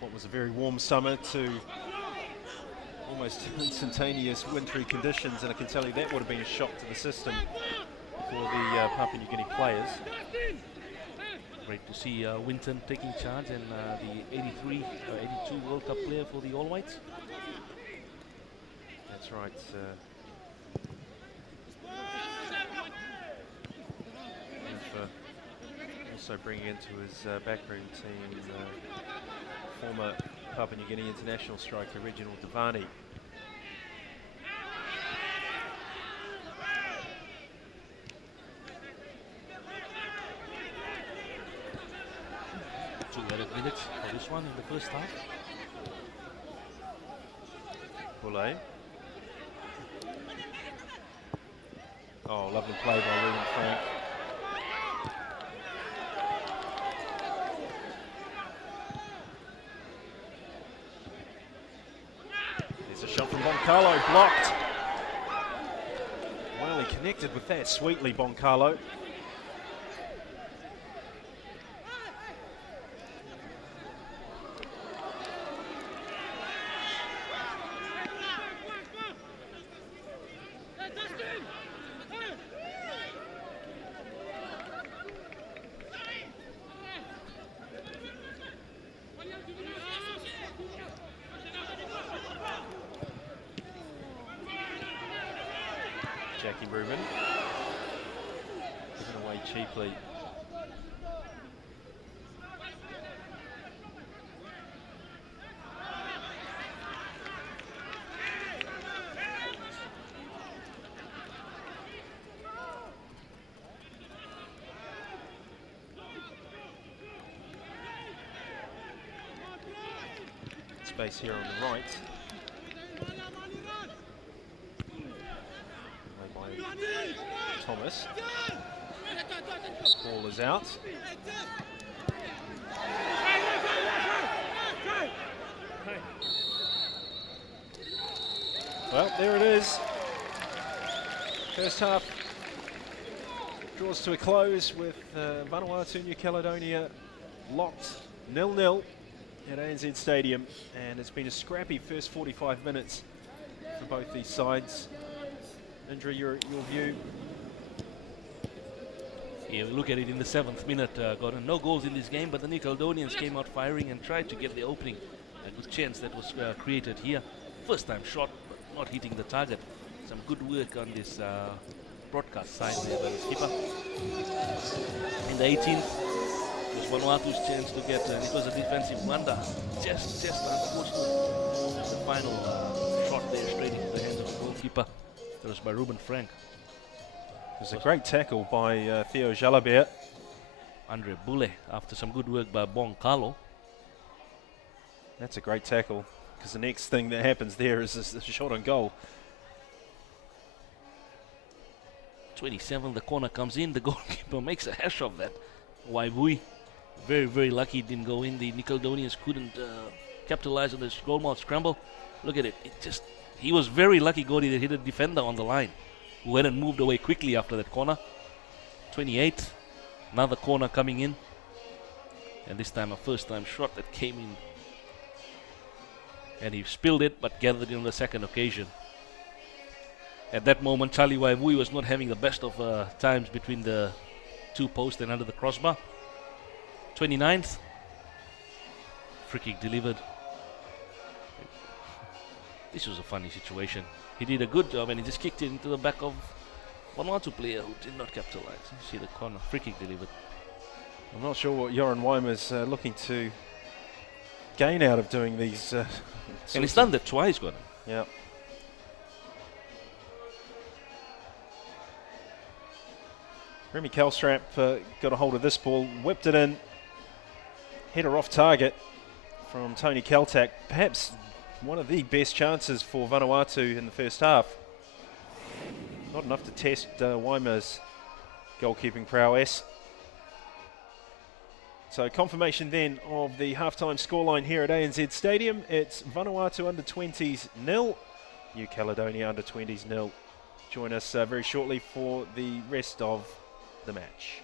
what was a very warm summer to almost instantaneous wintry conditions, and I can tell you that would have been a shock to the system for the Papua New Guinea players. Great to see Winton taking charge, and the 82 World Cup player for the All Whites. That's right. Also bringing into his backroom team former Papua New Guinea international striker Reginald Devani. Two added minutes for this one in the first half. Poulet. Oh, lovely play by William Frank. There's a shot from Boncarlo, blocked. Well, he connected with that sweetly, Boncarlo. you, Ruben. Given away cheaply. Space here on the right. Away by Thomas. Ball is out. Well, there it is. First half draws to a close with Vanuatu, New Caledonia locked 0-0 at ANZ Stadium, and it's been a scrappy first 45 minutes for both these sides. Indra, your view? Yeah, we look at it in the 7th minute, Gordon. No goals in this game, but the New Caledonians came out firing and tried to get the opening. A good chance that was created here. First time shot, but not hitting the target. Some good work on this broadcast side there by the skipper. In the 18th, it was Vanuatu's chance to get, it was a defensive blunder. Just unfortunate. The final shot there straight into the hands of the goalkeeper. That was by Ruben Frank. It was a great tackle by Theo Jalabert. Andre Boule, after some good work by Bong Carlo. That's a great tackle, because the next thing that happens there is a shot on goal. 27, the corner comes in, the goalkeeper makes a hash of that. Waivui, very lucky it didn't go in. The Nickeldonians couldn't capitalize on this goalmouth scramble. Look at it, he was very lucky, Gordy, that hit a defender on the line, who went and moved away quickly after that corner. 28, another corner coming in, and this time a first time shot that came in. And he spilled it, but gathered it on the second occasion. At that moment, Charlie Waivui was not having the best of times between the two posts and under the crossbar. 29th, free kick delivered. This was a funny situation. He did a good job and he just kicked it into the back of Vanuatu player who did not capitalize. You see the corner, free kick delivered. I'm not sure what Joran Weimer's looking to gain out of doing these. And he's done that twice, Gordon. Yeah. Remy Calstrap got a hold of this ball, whipped it in, header off target from Tony Kaltak. Perhaps one of the best chances for Vanuatu in the first half. Not enough to test Weimer's goalkeeping prowess. So confirmation then of the halftime scoreline here at ANZ Stadium. It's Vanuatu under 20s 0, New Caledonia under 20s 0. Join us very shortly for the rest of the match.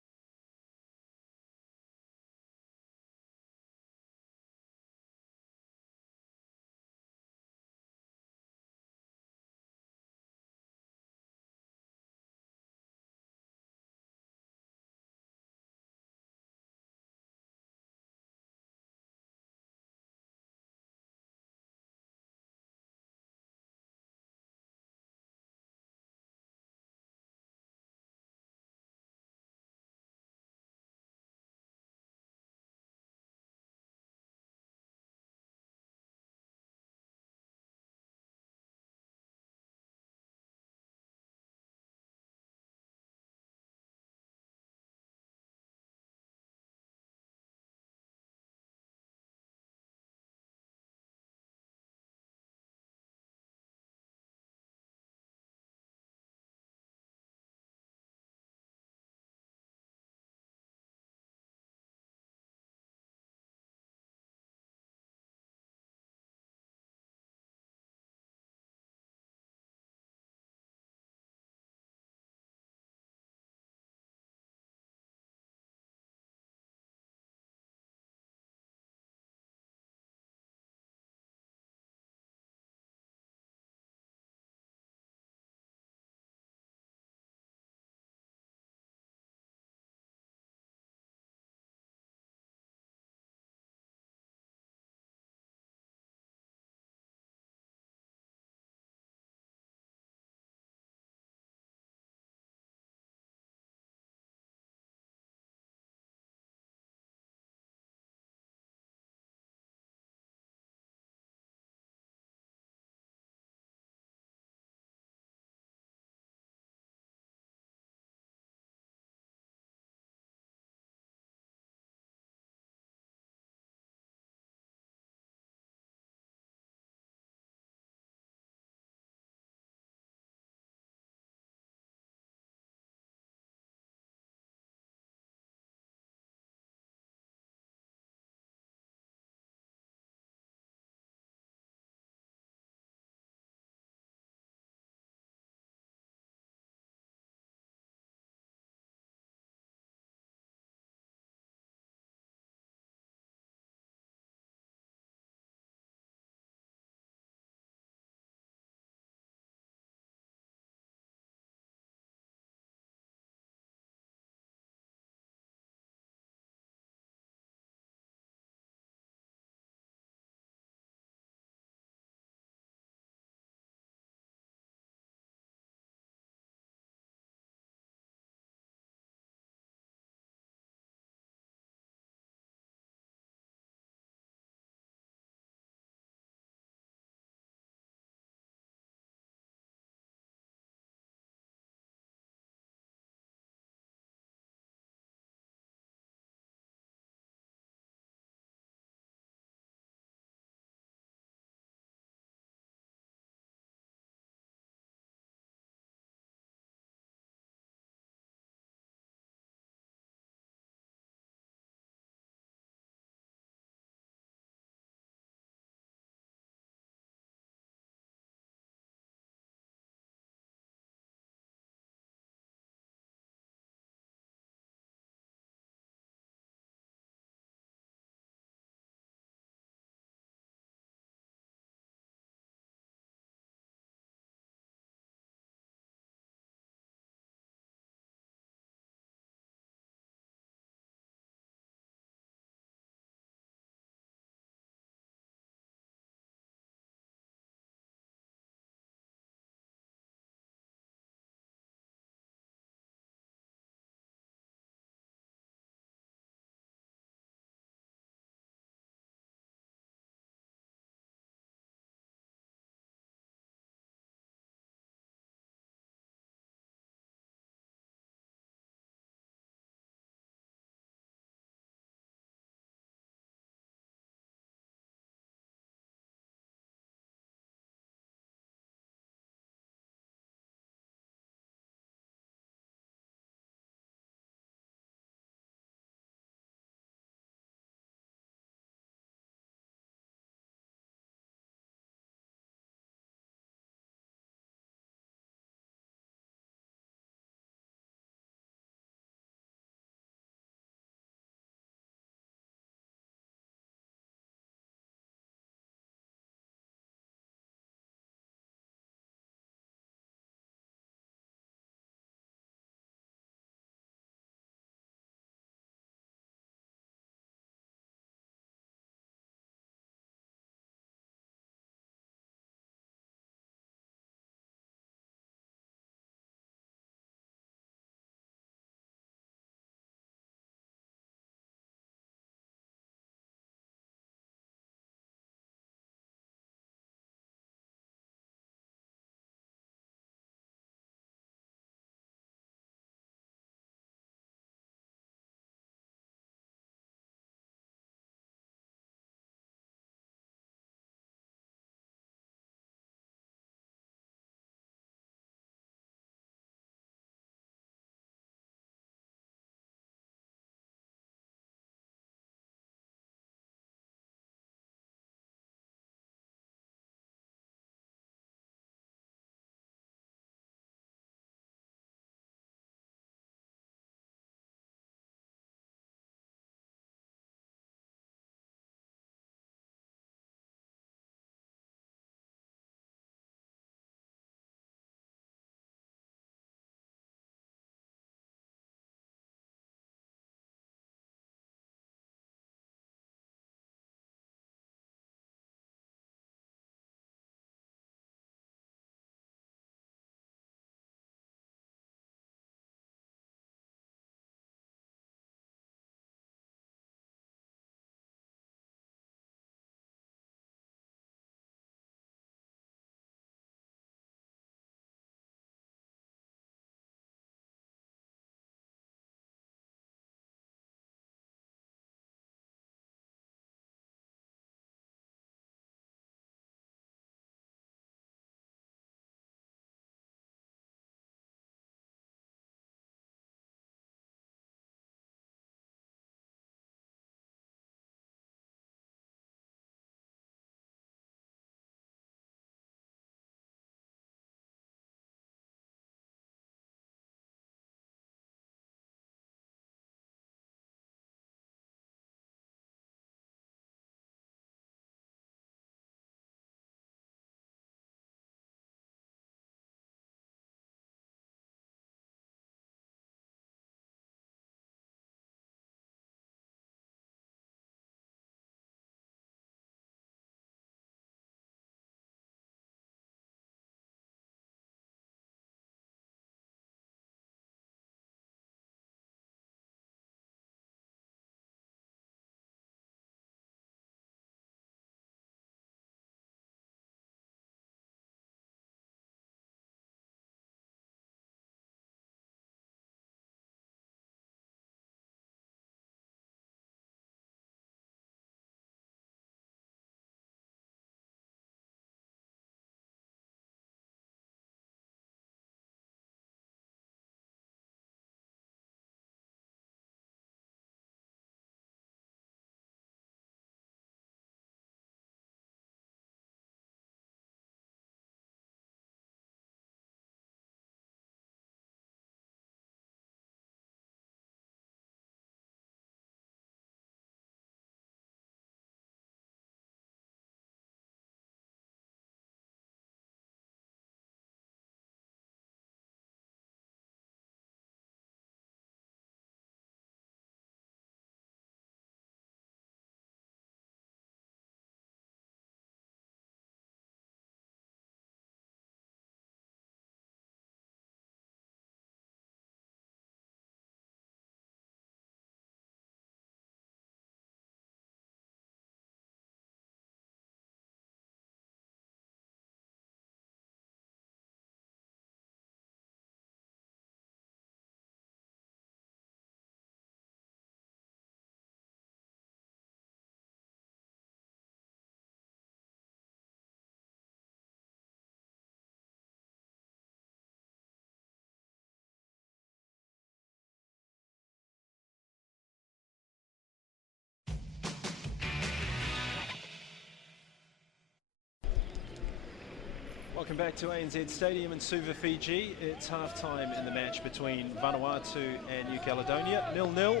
Welcome back to ANZ Stadium in Suva, Fiji. It's half-time in the match between Vanuatu and New Caledonia. 0-0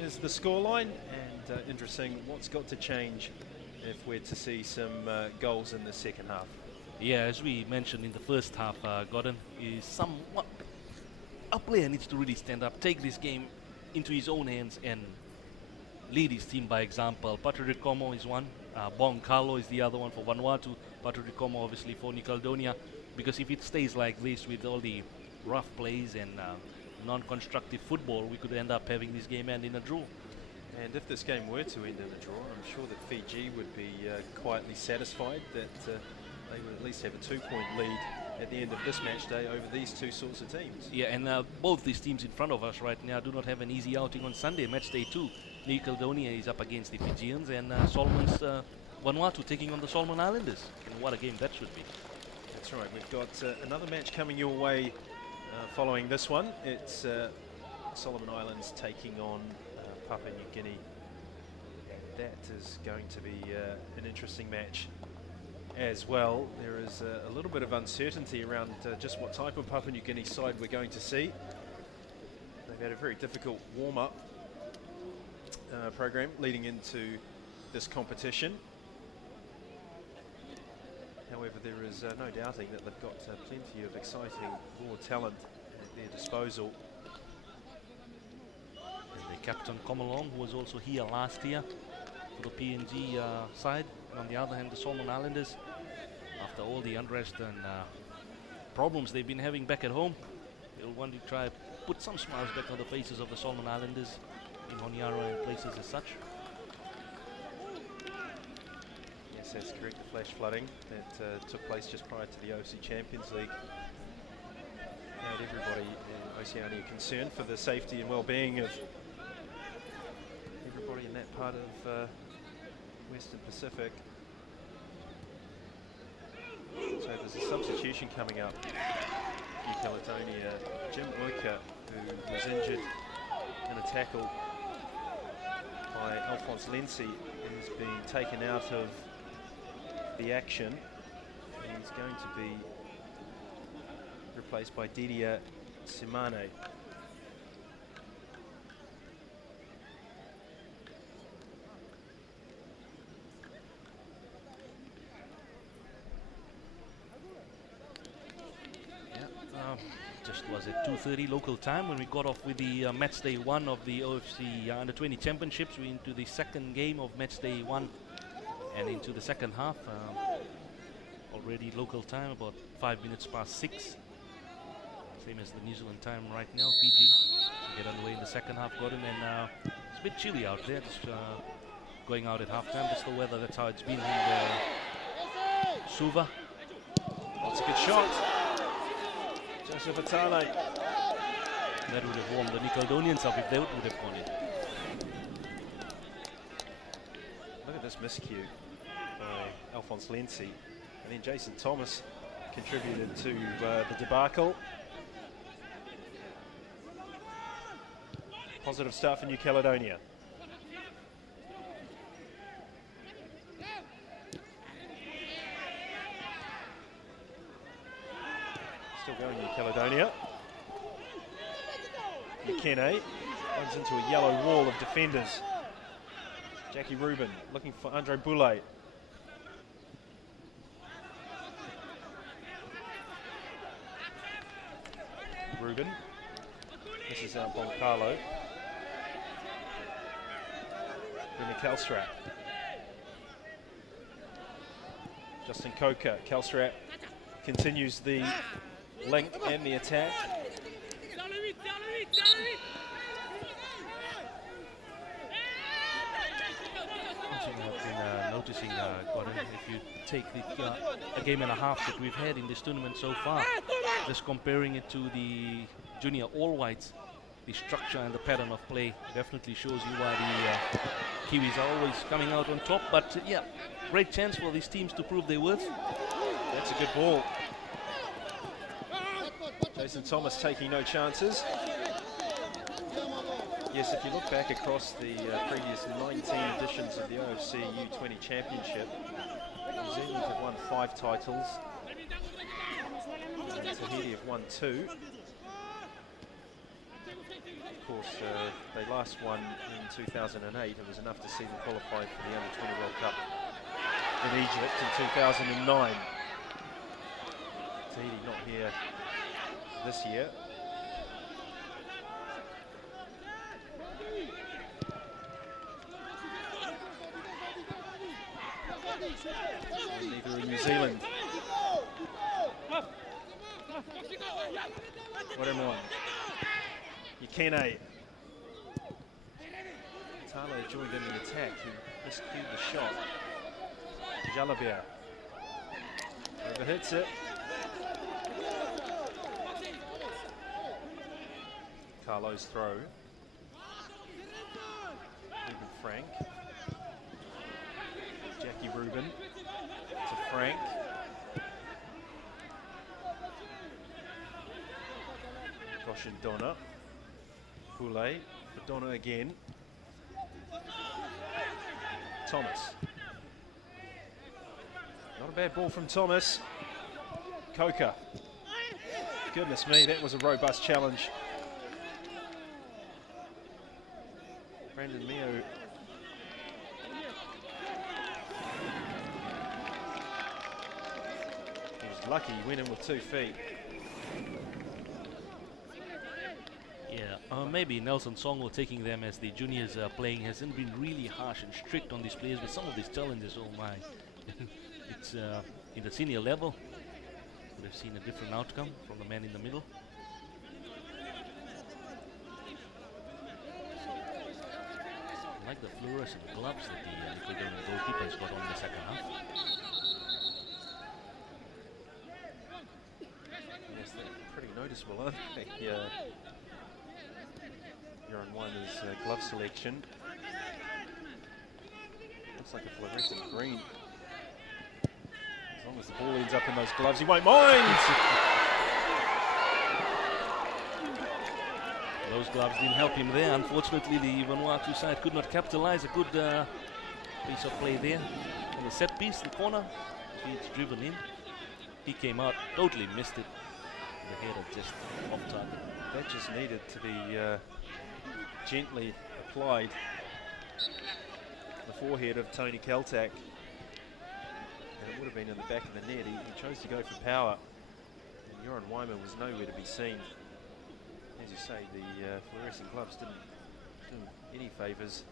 is the scoreline, and interesting what's got to change if we're to see some goals in the second half. Yeah, as we mentioned in the first half, Gordon, is somewhat... A player needs to really stand up, take this game into his own hands and lead his team by example. Patrick Como is one, Bong Carlo is the other one for Vanuatu, Patrick Como obviously for New Caledonia, because if it stays like this with all the rough plays and non-constructive football, we could end up having this game end in a draw. And if this game were to end in a draw, I'm sure that Fiji would be quietly satisfied that they would at least have a 2-point lead at the end of this match day over these two sorts of teams. Yeah, and both these teams in front of us right now do not have an easy outing on Sunday, match day 2. New Caledonia is up against the Fijians, and Solomon's Vanuatu taking on the Solomon Islanders. And what a game that should be. That's right, we've got another match coming your way following this one. It's Solomon Islands taking on Papua New Guinea. That is going to be an interesting match as well. There is a little bit of uncertainty around just what type of Papua New Guinea side we're going to see. They've had a very difficult warm-up program leading into this competition. However, there is no doubting that they've got plenty of exciting raw talent at their disposal. And the captain Komalong, who was also here last year for the PNG side. On the other hand, the Solomon Islanders, after all the unrest and problems they've been having back at home, they'll want to try put some smiles back on the faces of the Solomon Islanders in Honiara and places as such. Yes, that's correct. The flash flooding that took place just prior to the OFC Champions League had everybody in Oceania concerned for the safety and well-being of everybody in that part of Western Pacific. So there's a substitution coming up. New Caledonia, Jim Uika, who was injured in a tackle by Alphonse Lenzi, is being taken out of the action. He's going to be replaced by Didier Simane. Just was at 2:30 local time when we got off with the match day 1 of the OFC Under 20 Championships. We're into the second game of match day 1 and into the second half. Already local time, about 5 minutes past 6. Same as the New Zealand time right now. Fiji to get underway in the second half, Gordon, and it's a bit chilly out there. Just going out at half time. That's the weather. That's how it's been in Suva. That's a good shot. Joseph Atale. That would have warmed the New Caledonians up if they would have gone in. Look at this miscue by Alphonse Lenzi. And then Jason Thomas contributed to the debacle. Positive start for New Caledonia. Still going New Caledonia. McKenna runs into a yellow wall of defenders. Jackie Rubin looking for Andre Boulay. Rubin. This is Bon Carlo. Then Kelstrap. Justin Coker. Kelstrap continues the link and the attack. I've been noticing, Gordon, if you take a game and a half that we've had in this tournament so far, just comparing it to the junior All Whites, the structure and the pattern of play definitely shows you why the Kiwis are always coming out on top. But yeah, great chance for these teams to prove their worth. That's a good ball. Jason Thomas taking no chances. Yes, if you look back across the previous 19 editions of the OFC U-20 Championship, New Zealand have won 5 titles. Tahiti have won 2. Of course, they last won in 2008. It was enough to see them qualify for the Under-20 World Cup in Egypt in 2009. Tahiti not here this year. And neither in New Zealand. What am I? Ukene. Talo joined in the attack. He miscued the shot. Jalabert overhits it. Carlo's throw. Ruben Frank. Jackie Ruben to Frank. Goshen Donna. Poulet for Donna again. Thomas. Not a bad ball from Thomas. Coker. Goodness me, that was a robust challenge. Brandon Mio. He was lucky, he went in with 2 feet. Yeah, maybe Nelson Songo taking them as the juniors are playing hasn't been really harsh and strict on these players with some of these challenges. Oh my. It's in the senior level. We've seen a different outcome from the man in the middle. I like the fluorescent gloves that the Caledonia goalkeeper has got on in the second half. Yes, they're pretty noticeable, aren't they? U-20's glove selection. Looks like a fluorescent green. As long as the ball ends up in those gloves, he won't mind! Those gloves didn't help him there. Unfortunately, the Vanuatu side could not capitalize. A good piece of play there. On the set piece, the corner, it's driven in. He came out, totally missed it. The header just off target. That just needed to be gently applied. The forehead of Tony Kaltak. And it would have been in the back of the net. He chose to go for power. And U-20 was nowhere to be seen. As you say, the fluorescent gloves didn't do him any favours.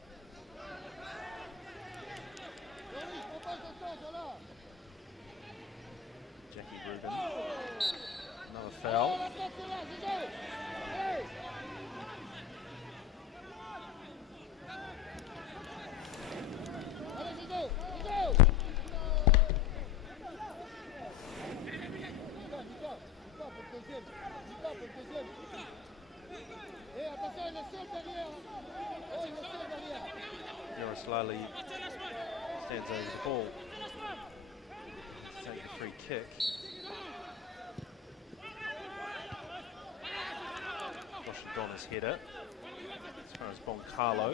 Jackie Ruben. Another foul. Lally stands over the ball. Take the free kick. Goshen Donna's header. As far as Boncarlo.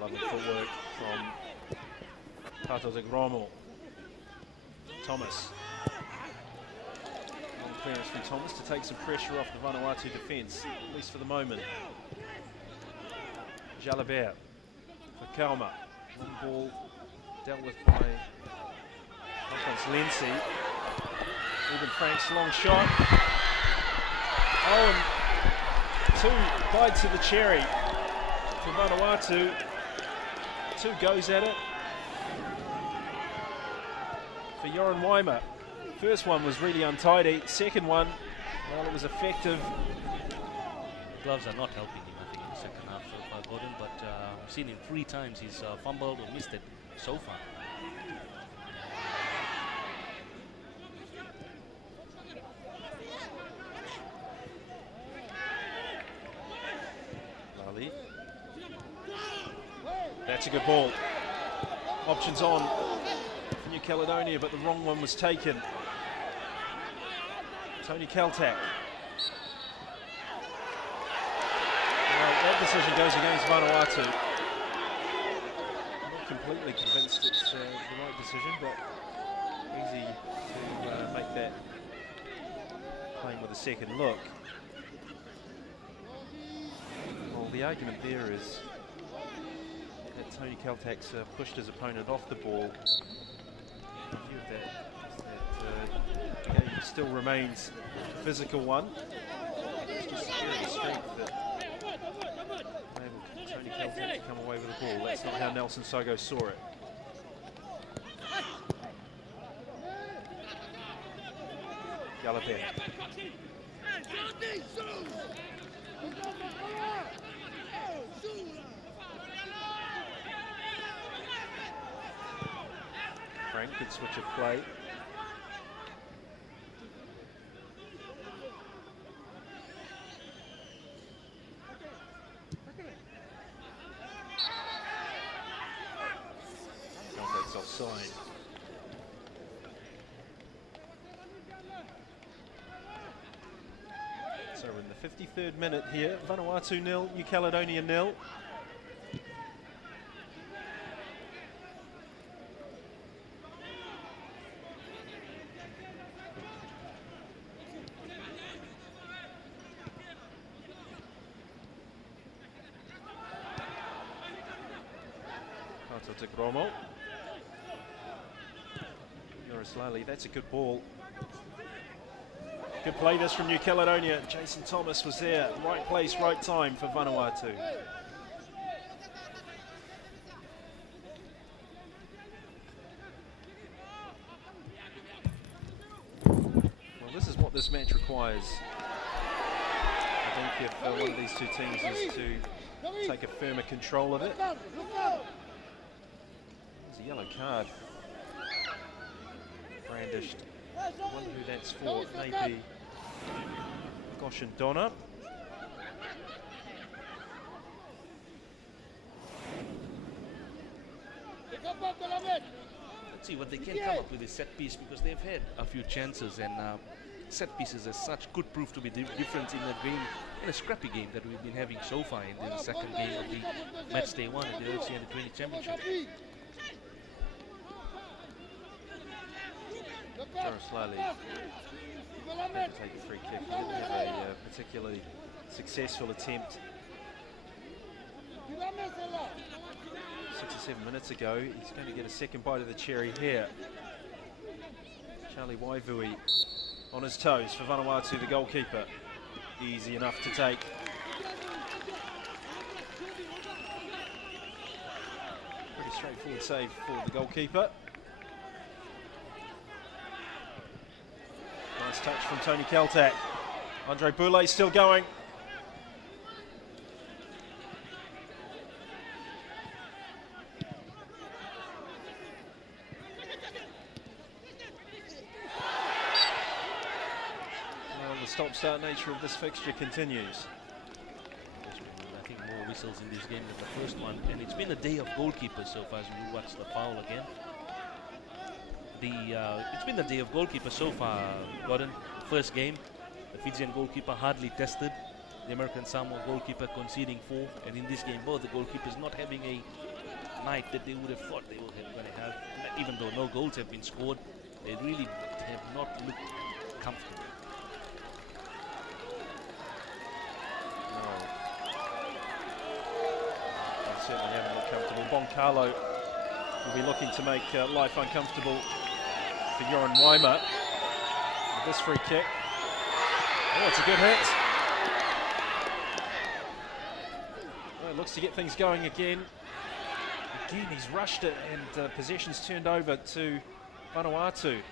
Lovely footwork from Tato Zagromo. Thomas. Long clearance from Thomas to take some pressure off the Vanuatu defence, at least for the moment. Jalabert for Kalma. Long ball dealt with by Alphonse Lenzi. Ruben Frank's long shot. Oh, and 2 bites of the cherry for Vanuatu. 2 goes at it for U-20. First one was really untidy. Second one, well, it was effective. Gloves are not helping him, I think, in the second half so far, Gordon, but I've seen him 3 times. He's fumbled or missed it so far. Lally. That's a good ball. Options on for New Caledonia, but the wrong one was taken. Tony Kaltak. That decision goes against Vanuatu. I'm not completely convinced it's the right decision, but Easy to make that playing with a second look. Well, the argument there is that Tony Kaltak's pushed his opponent off the ball. The view of that the game still remains a physical one. It's just superior strength that enabled Tony Kaltak to come away with the ball. That's not how Nelson Sogo saw it. Gallopin. Frank, good switch of play. Kaltak's offside. So we're in the 53rd minute here. Vanuatu 0, New Caledonia 0. To Gromo. Yoroslali, that's a good ball. Good play this from New Caledonia. Jason Thomas was there. Right place, right time for Vanuatu. Well, this is what this match requires. I think if one of these two teams is to take a firmer control of it. There's a yellow card brandished. I wonder who that's for. Maybe Goshen Donna. Let's see what they can come up with this set piece, because they've had a few chances, and set pieces as such could prove to be different in a game, in a scrappy game that we've been having so far in the second game of the match day 1 of the OFC Under-20 Championship. Yoroslali had to take a free kick. He didn't have a particularly successful attempt 6 or 7 minutes ago. He's going to get a second bite of the cherry here. Charlie Waivui on his toes for Vanuatu, the goalkeeper. Easy enough to take. Pretty straightforward save for the goalkeeper. Nice touch from Tony Kaltak. Andre Boulay still going. Well, the stop-start nature of this fixture continues. I think more whistles in this game than the first one, and it's been a day of goalkeepers so far as we watch the foul again. It's been a day of goalkeepers so far, Gordon. First game, the Fijian goalkeeper hardly tested. The American Samoa goalkeeper conceding 4, and in this game both the goalkeepers not having a night that they would have thought they were going to have. Even though no goals have been scored, they really have not looked comfortable. No. They certainly haven't looked comfortable. Boncalo will be looking to make life uncomfortable for Joran Weimer. With this free kick. Oh, it's a good hit. Well, it looks to get things going again. Again, he's rushed it, and possession's turned over to Vanuatu.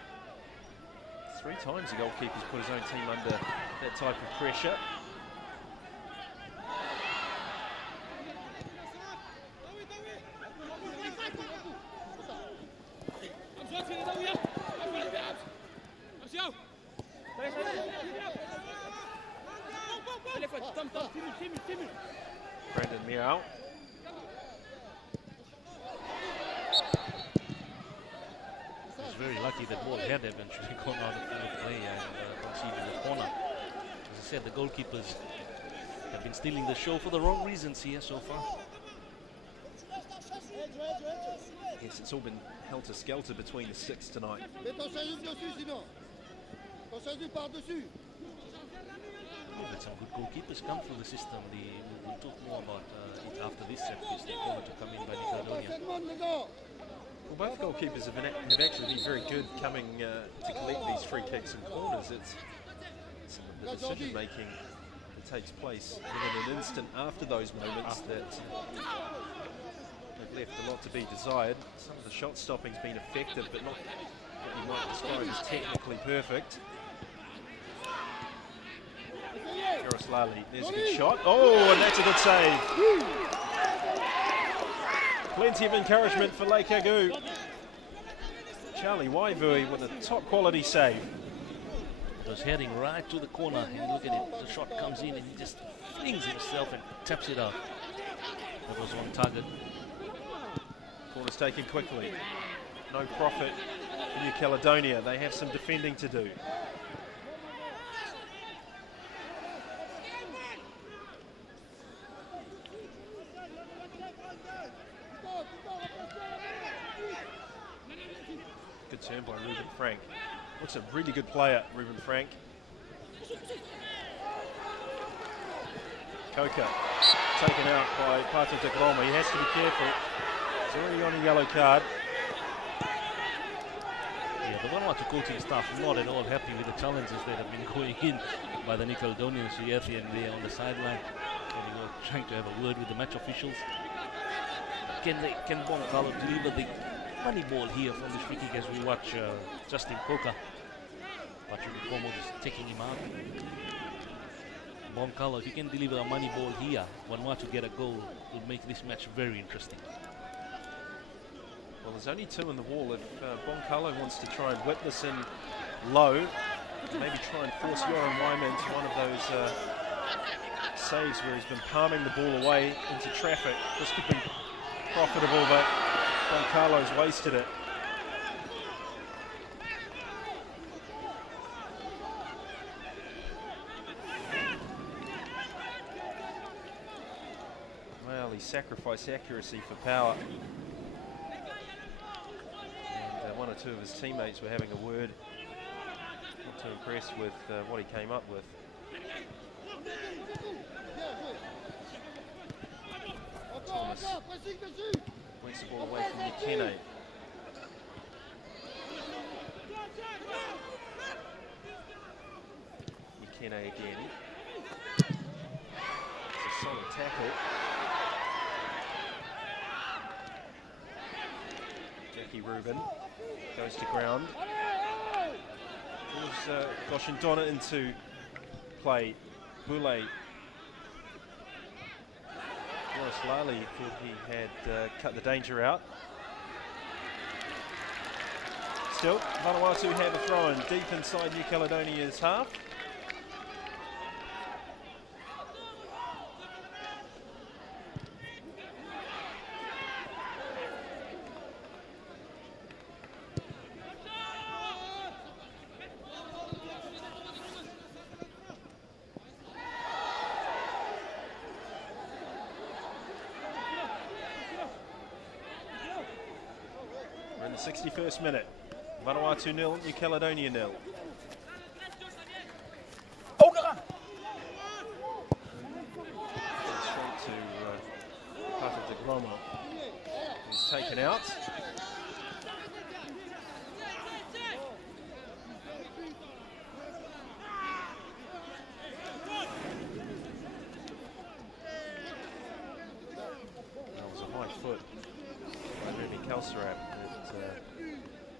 3 times the goalkeeper's put his own team under that type of pressure. Brandon Meow. He's very lucky that ball had eventually gone out of play and conceded a corner. As I said, the goalkeepers have been stealing the show for the wrong reasons here so far. guess it's all been helter-skelter between the six tonight. We've got some good goalkeepers come through the system. We'll talk more about it after this set piece. They're going to come in by Caledonia. Well, both goalkeepers have actually been very good coming to collect these free kicks and corners. It's some of the decision-making that takes place within an instant after those moments that they've left a lot to be desired. Some of the shot stopping's been effective, but not what you might describe as technically perfect. Lally, there's a good shot. Oh, and that's a good save. Plenty of encouragement for Lake Agu. Charlie Waivui with a top quality save. It was heading right to the corner, and look at it. The shot comes in and he just flings himself and taps it out. That was on target. Corner's taken quickly. No profit for New Caledonia. They have some defending to do. Good turn by Ruben Frank. Looks a really good player, Ruben Frank. Coca taken out by Pato de Groma. He has to be careful. He's already on a yellow card. Yeah, the Vanuatu coaching staff not at all happy with the challenges that have been going in by the New Caledonians. Suyethi and they on the sideline, and they were trying to have a word with the match officials. Can Boncalo deliver the money ball here from this free kick as we watch Justin Coca? Patrick Como just taking him out. Boncalo, if he can deliver a money ball here, Vanuatu get a goal, will make this match very interesting. Well, there's only two in the wall. If Boncalo wants to try and whip this in low, maybe try and force Joran Wyman to one of those saves where he's been palming the ball away into traffic. This could be profitable, but Boncalo's wasted it. Well, he sacrificed accuracy for power. And one or two of his teammates were having a word. Not too impressed with what he came up with. Thomas wins the ball away from Nikene. Nikene again. It's a solid tackle. Jackie Rubin goes to ground. Moves Goshindona into play. Boulay. Boris Lally thought he had cut the danger out. Still, Vanuatu have a throw-in deep inside New Caledonia's half. We're in the 61st minute. Vanuatu 0, New Caledonia 0. Straight to Pato de Groma, who's taken out. That was a high foot by Remy Kalsarap that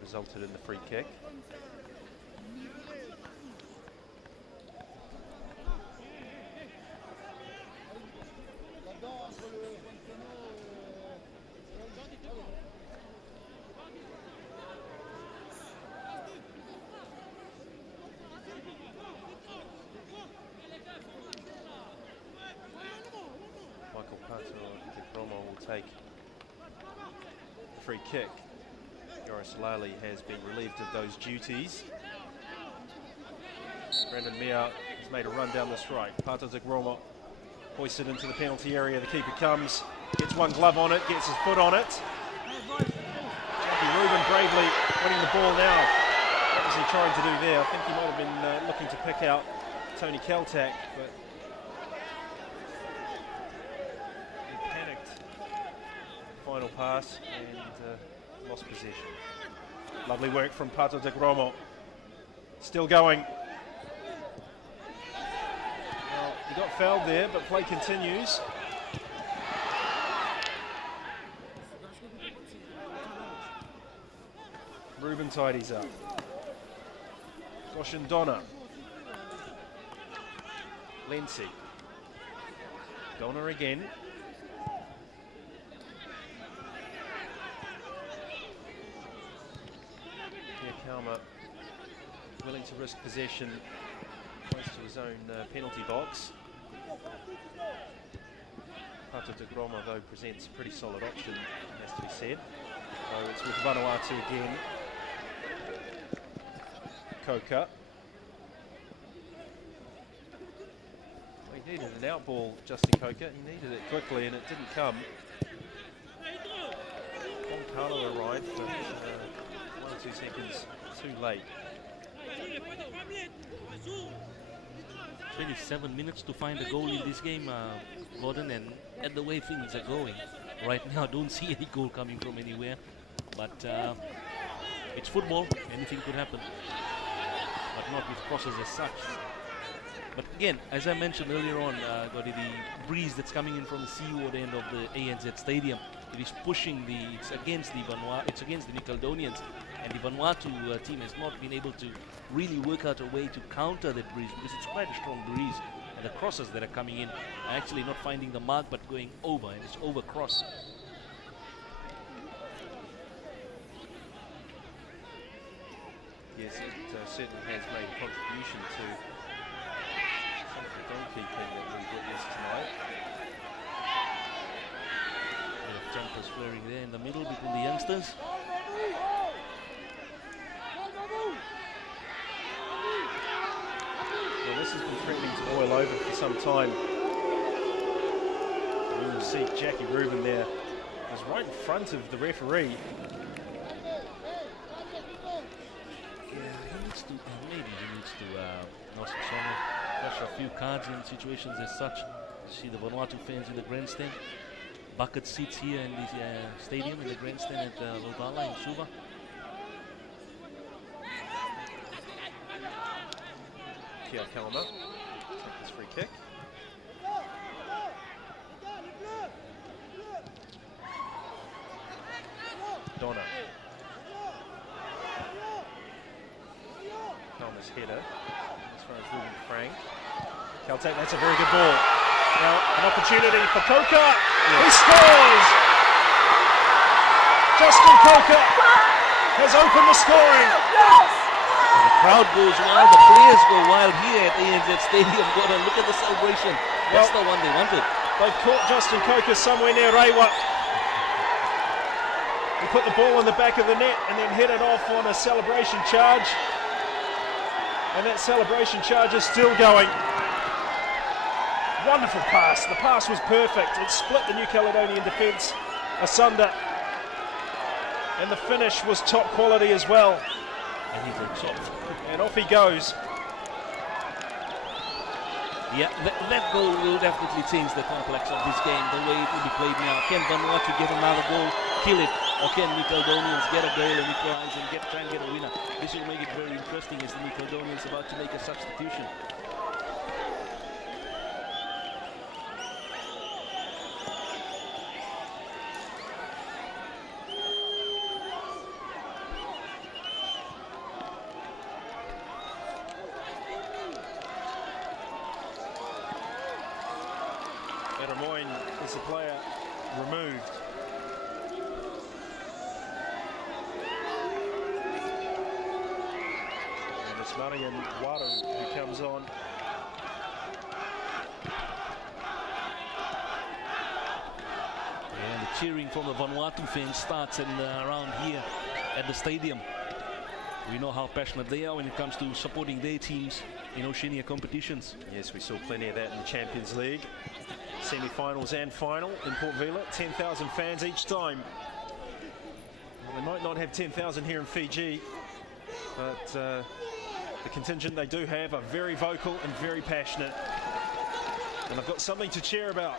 resulted in the free kick. Michael Pato de Groma will take the free kick. Joris Lally has been relieved of those duties. Brendan Meow has made a run down the strike. Pato de Groma hoisted into the penalty area. The keeper comes, gets one glove on it, gets his foot on it. ball now. What was he trying to do there? I think he might have been looking to pick out Tony Kaltak, but he panicked. Final pass and lost possession. Lovely work from Pato de Gromo. Still going. Well, he got fouled there, but play continues. Ruben tidies up. Goshen Donna. Lindsay. Donna again. Kalma willing to risk possession close to his own penalty box. Pato de Gromo, though, presents a pretty solid option, has to be said. So it's with Vanuatu again. Coca. Well, he needed an out ball, Justin Coca. He needed it quickly and it didn't come. Carlo arrived, but 1 or 2 seconds too late. 27 minutes to find a goal in this game, Gordon, and at the way things are going right now, I don't see any goal coming from anywhere. But it's football, anything could happen. But not with crosses as such. But again, as I mentioned earlier on, Gordy, the breeze that's coming in from the seaward end of the ANZ Stadium, it is pushing it's against the New Caledonians, and the Vanuatu team has not been able to really work out a way to counter that breeze, because it's quite a strong breeze, and the crosses that are coming in are actually not finding the mark but going over, and it's over cross. Yes, it certainly has made a contribution to some of the goalkeeping that we've witnessed tonight. Jumpers flaring there in the middle between the youngsters. Well, this has been threatening to boil over for some time. You'll see Jackie Rubin there is right in front of the referee. Maybe he needs to flash a few cards in situations as such. See the Vanuatu fans in the grandstand. Bucket seats here in the stadium, in the grandstand at Lodala in Suva. Kia Kalma, his free kick. Donna. Kalma's header, as far as Ruben Frank. Kaltak, that's a very good ball. Now, an opportunity for Coca. He scores! Justin Coca has opened the scoring. And the crowd goes wild, the players go wild here at ANZ Stadium. Gordon, look at the celebration. That's the one they wanted. They've caught Justin Coca somewhere near Rewa. He put the ball in the back of the net and then headed off on a celebration charge. And that celebration charge is still going. Wonderful pass. The pass was perfect. It split the New Caledonian defence asunder. And the finish was top quality as well. And he's a top. And off he goes. Yeah, that goal will definitely change the complex of this game, the way it will be played now. Can Vanuatu get another goal, kill it, or can New Caledonians get a goal and equalize and try and get a winner? This will make it very interesting as the New Caledonians about to make a substitution. Is the player removed. And it's Marian Waru who comes on. And the cheering from the Vanuatu fans starts around here at the stadium. We know how passionate they are when it comes to supporting their teams in Oceania competitions. Yes, we saw plenty of that in the Champions League. Semi-finals and final in Port Vila, 10,000 fans each time. Well, they might not have 10,000 here in Fiji, But the contingent they do have are very vocal and very passionate. And they've got something to cheer about.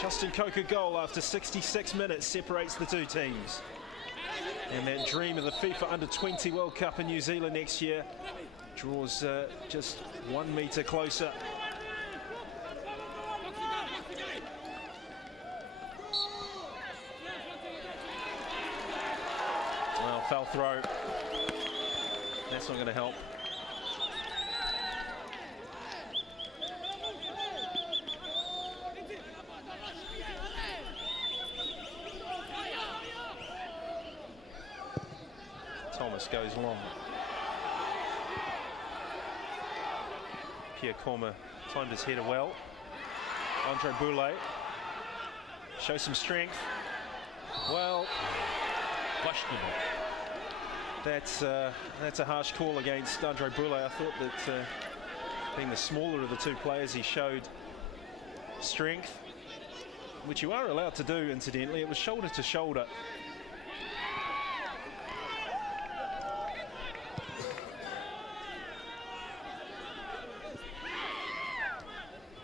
Justin Coker goal after 66 minutes separates the two teams. And that dream of the FIFA Under-20 World Cup in New Zealand next year draws just 1 metre closer. Well, foul throw. That's not going to help. Thomas goes long. Pierre Corma timed his header well. Andre Boulay shows some strength. Well, Questionable. that's a harsh call against Andre Boulay. I thought that being the smaller of the two players, he showed strength, which you are allowed to do, incidentally. It was shoulder to shoulder.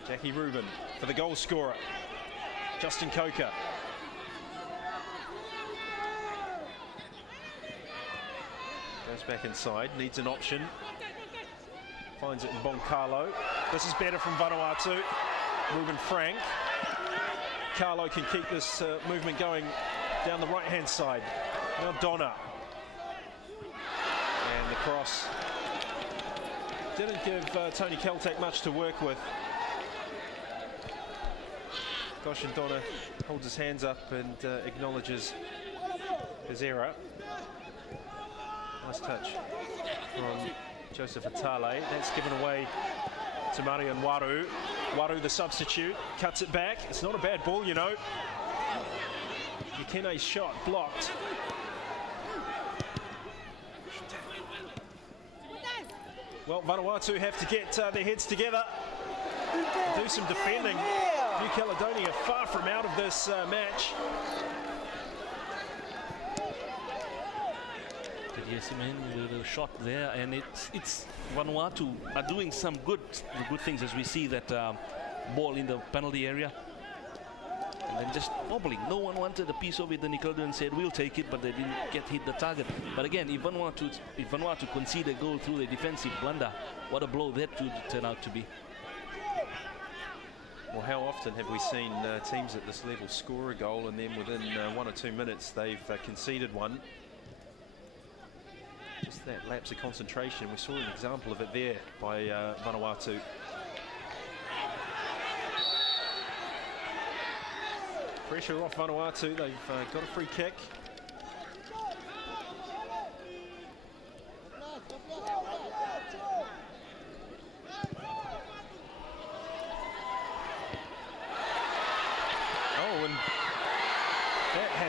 Jackie Rubin for the goal scorer, Justin Coker. Goes back inside, needs an option. Finds it in Boncalo. This is better from Vanuatu. Ruben Frank. Carlo can keep this movement going down the right-hand side. Now Donna. And the cross didn't give Tony Keltak much to work with. Goshen Donna holds his hands up and acknowledges his error. Nice touch from Joseph Atale. That's given away to Marian Waru. Waru, the substitute, cuts it back. It's not a bad ball, you know. Yukene's shot blocked. Well, Vanuatu have to get their heads together and do some defending. New Caledonia far from out of this match. But yes, man, the shot there, and it's Vanuatu are doing some good things as we see that ball in the penalty area, and then just wobbling. No one wanted a piece of it. The Nickelodeon said we'll take it, but they didn't hit the target. But again, if Vanuatu concede a goal through the defensive blunder, what a blow that would turn out to be. Well, how often have we seen teams at this level score a goal and then within 1 or 2 minutes they've conceded one? Just that lapse of concentration. We saw an example of it there by Vanuatu. Pressure off Vanuatu. They've got a free kick.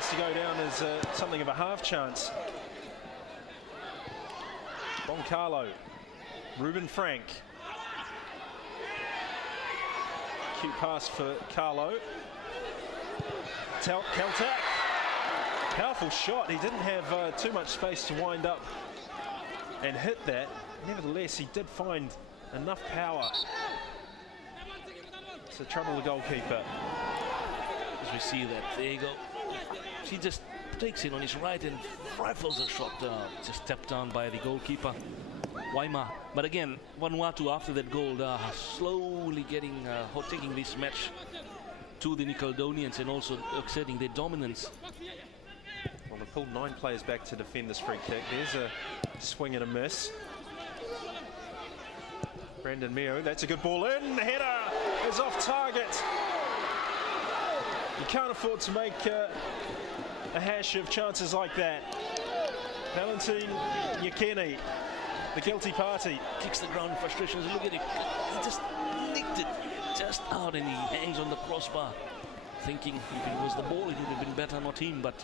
To go down as something of a half chance. Boncalo, Ruben Frank. Cute pass for Carlo. Keltak. Powerful shot. He didn't have too much space to wind up and hit that. Nevertheless, he did find enough power to trouble the goalkeeper. As we see that, there you go. He just takes it on his right and rifles a shot, just tapped down by the goalkeeper, Waima. But again, Vanuatu after that goal, slowly taking this match to the Nickelodeonians and also exerting their dominance. Well, they pulled 9 players back to defend this free kick. There's a swing and a miss. Brandon Mio, that's a good ball in. The header is off target. You can't afford to make a hash of chances like that. Valentine Yukene, the guilty party. Kicks the ground in frustration. Look at it. He just nicked it just out and he hangs on the crossbar. Thinking if it was the ball, it would have been better, not him, but...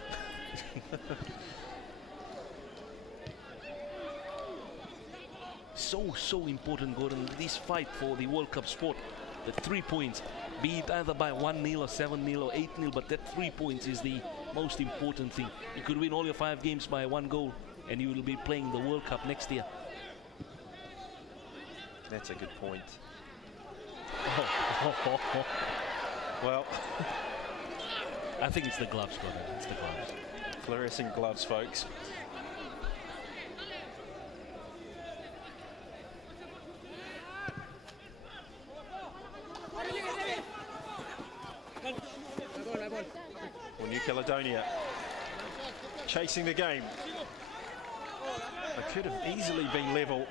so important, Gordon, this fight for the World Cup sport. The 3 points, be it either by 1-0 or 7-0 or 8-0, but that 3 points is the most important thing. You could win all your 5 games by 1 goal, and he will be playing the World Cup next year. That's a good point. Well, I think it's the gloves, Gordon. It's the gloves. fluorescent gloves, folks. Well, New Caledonia chasing the game. It could have easily been level.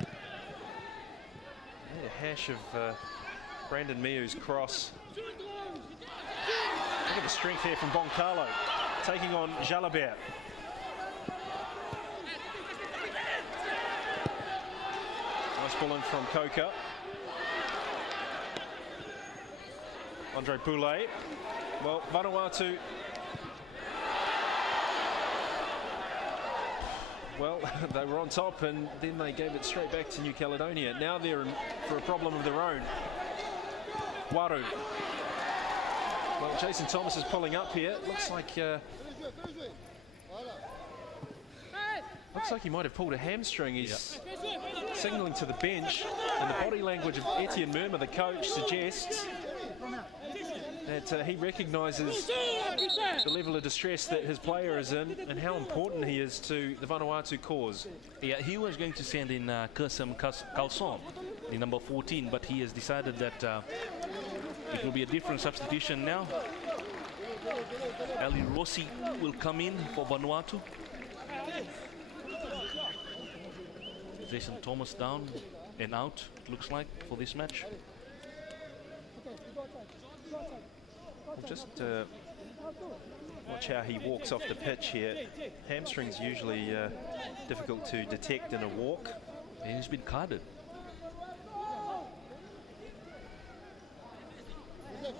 And a hash of Brandon Miu's cross. Look at the strength here from Boncalo, taking on Jalabert. Nice ball in from Coca. Andre Poulet. Well, Vanuatu. Well, they were on top and then they gave it straight back to New Caledonia. Now they're in for a problem of their own. Waru. Well, Jason Thomas is pulling up here. Looks like he might have pulled a hamstring. He's signalling to the bench, and the body language of Etienne Murma, the coach, suggests that he recognises the level of distress that his player is in and how important he is to the Vanuatu cause. Yeah, he was going to send in Kersam Kalson, the number 14, but he has decided that it will be a different substitution now. Ali Rossi will come in for Vanuatu. Jason Thomas down and out, it looks like, for this match. Just watch how he walks off the pitch here. Hamstrings usually difficult to detect in a walk. And he's been carded. He's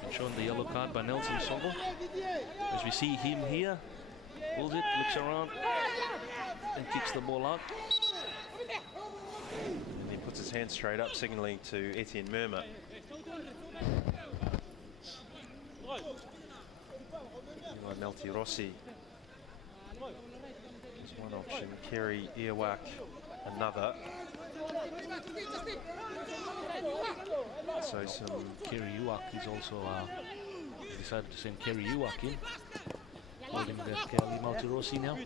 been shown the yellow card by Nelson Songo. As we see him here, pulls it, looks around, and kicks the ball out. And he puts his hand straight up, signaling to Etienne Murma. Melti Rossi is one option. Kerry Earwak another. So some Kerry Ewak is also decided to send Kerry Ewak in, holding the Kelly Melti Rossi now.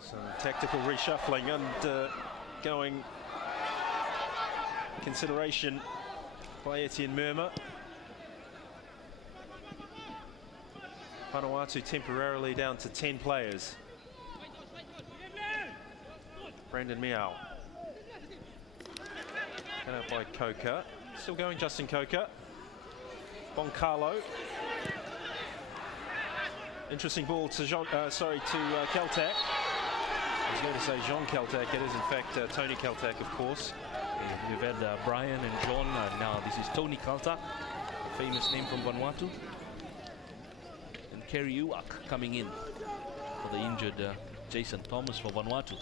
Some tactical reshuffling and going consideration by Etienne Murma. Vanuatu temporarily down to 10 players. Brandon Miao. Cut out by Coca. Still going, Justin Coca. Boncalo. Interesting ball to Keltak. I was going to say Jean Keltak. It is in fact Tony Keltak, of course. Yeah, we've had Brian and John, and now this is Tony Keltak, a famous name from Vanuatu. And Kerry Ewak coming in for the injured Jason Thomas for Vanuatu.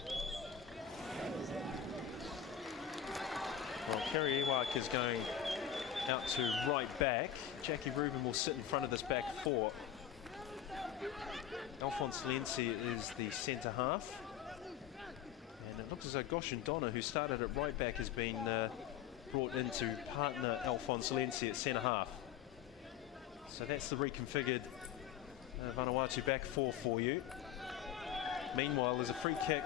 Well, Kerry Ewak is going out to right back. Jackie Rubin will sit in front of this back four. Alphonse Lenzi is the centre half. And it looks as though Goshen Donna, who started at right back, has been brought in to partner Alphonse Lenzi at centre half. So that's the reconfigured Vanuatu back four for you. Meanwhile, there's a free kick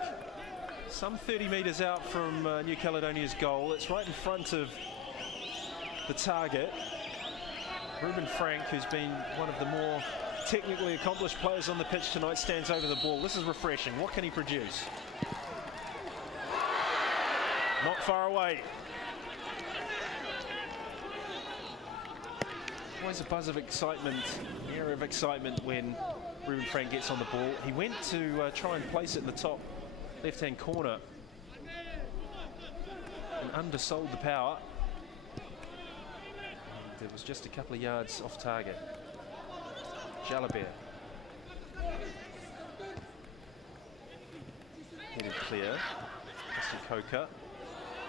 some 30 metres out from New Caledonia's goal. It's right in front of the target. Ruben Frank, who's been one of the more technically accomplished players on the pitch tonight, stands over the ball. This is refreshing. What can he produce? Not far away. Always a buzz of excitement, an air of excitement when Ruben Frank gets on the ball. He went to try and place it in the top left-hand corner and undersold the power. And it was just a couple of yards off target. Jalabert. Headed clear. Mr. Coca.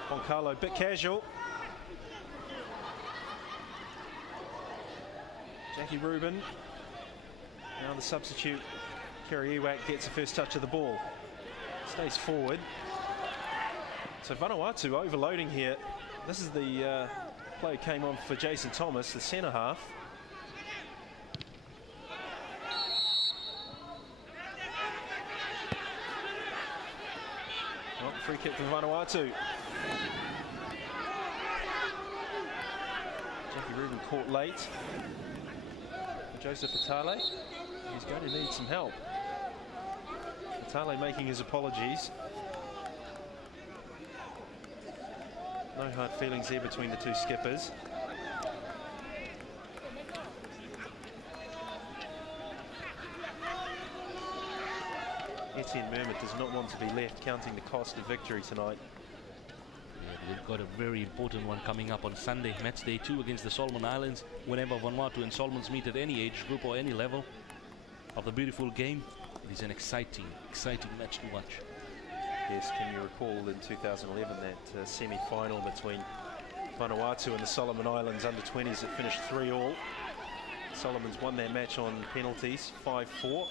Boncalo, bit casual. Jackie Rubin. Now the substitute, Kerry Ewak, gets the first touch of the ball. Stays forward. So Vanuatu overloading here. This is the play came on for Jason Thomas, the centre half. Oh, free kick for Vanuatu. Jackie Rubin caught late. Joseph Atale, he's going to need some help. Atale making his apologies. No hard feelings here between the two skippers. Etienne Mermot does not want to be left counting the cost of victory tonight. Yeah, we've got a very important one coming up on Sunday, match day 2 against the Solomon Islands. Whenever Vanuatu and Solomons meet at any age group or any level of the beautiful game, it is an exciting match to watch. Yes, can you recall in 2011 that semi-final between Vanuatu and the Solomon Islands under-20s that finished 3-3. Solomons won their match on penalties, 5-4.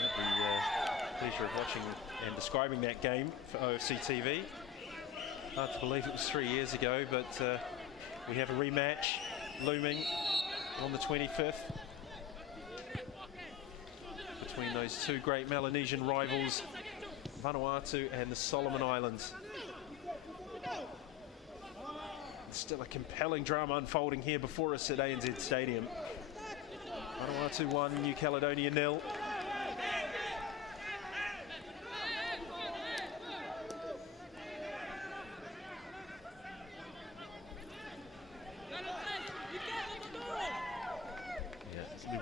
Had the pleasure of watching and describing that game for OFC TV. Hard to believe it was 3 years ago, but we have a rematch looming on the 25th between those two great Melanesian rivals, Vanuatu and the Solomon Islands. Still a compelling drama unfolding here before us at ANZ Stadium. Vanuatu 1, New Caledonia 0.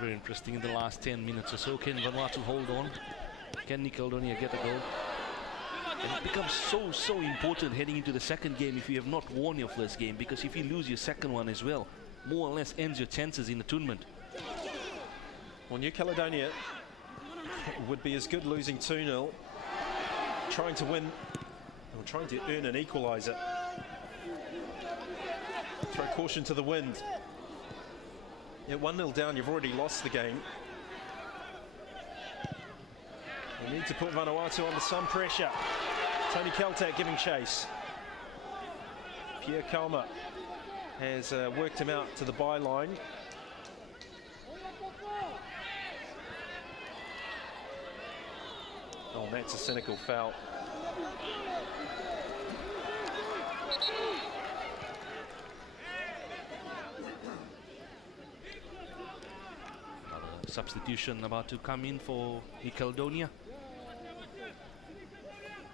Very interesting in the last 10 minutes or so. Can Vanuatu hold on? Can New Caledonia get a goal? And it becomes so important heading into the second game if you have not won your first game, because if you lose your second one as well, more or less ends your chances in the tournament. Well, New Caledonia would be as good losing 2-0, trying to win, or trying to earn an equaliser. Throw caution to the wind. At 1-0 down, you've already lost the game. You need to put Vanuatu under some pressure. Tony Kaltak giving chase. Pierre Kalma has worked him out to the byline. Oh, that's a cynical foul. Substitution about to come in for New Caledonia.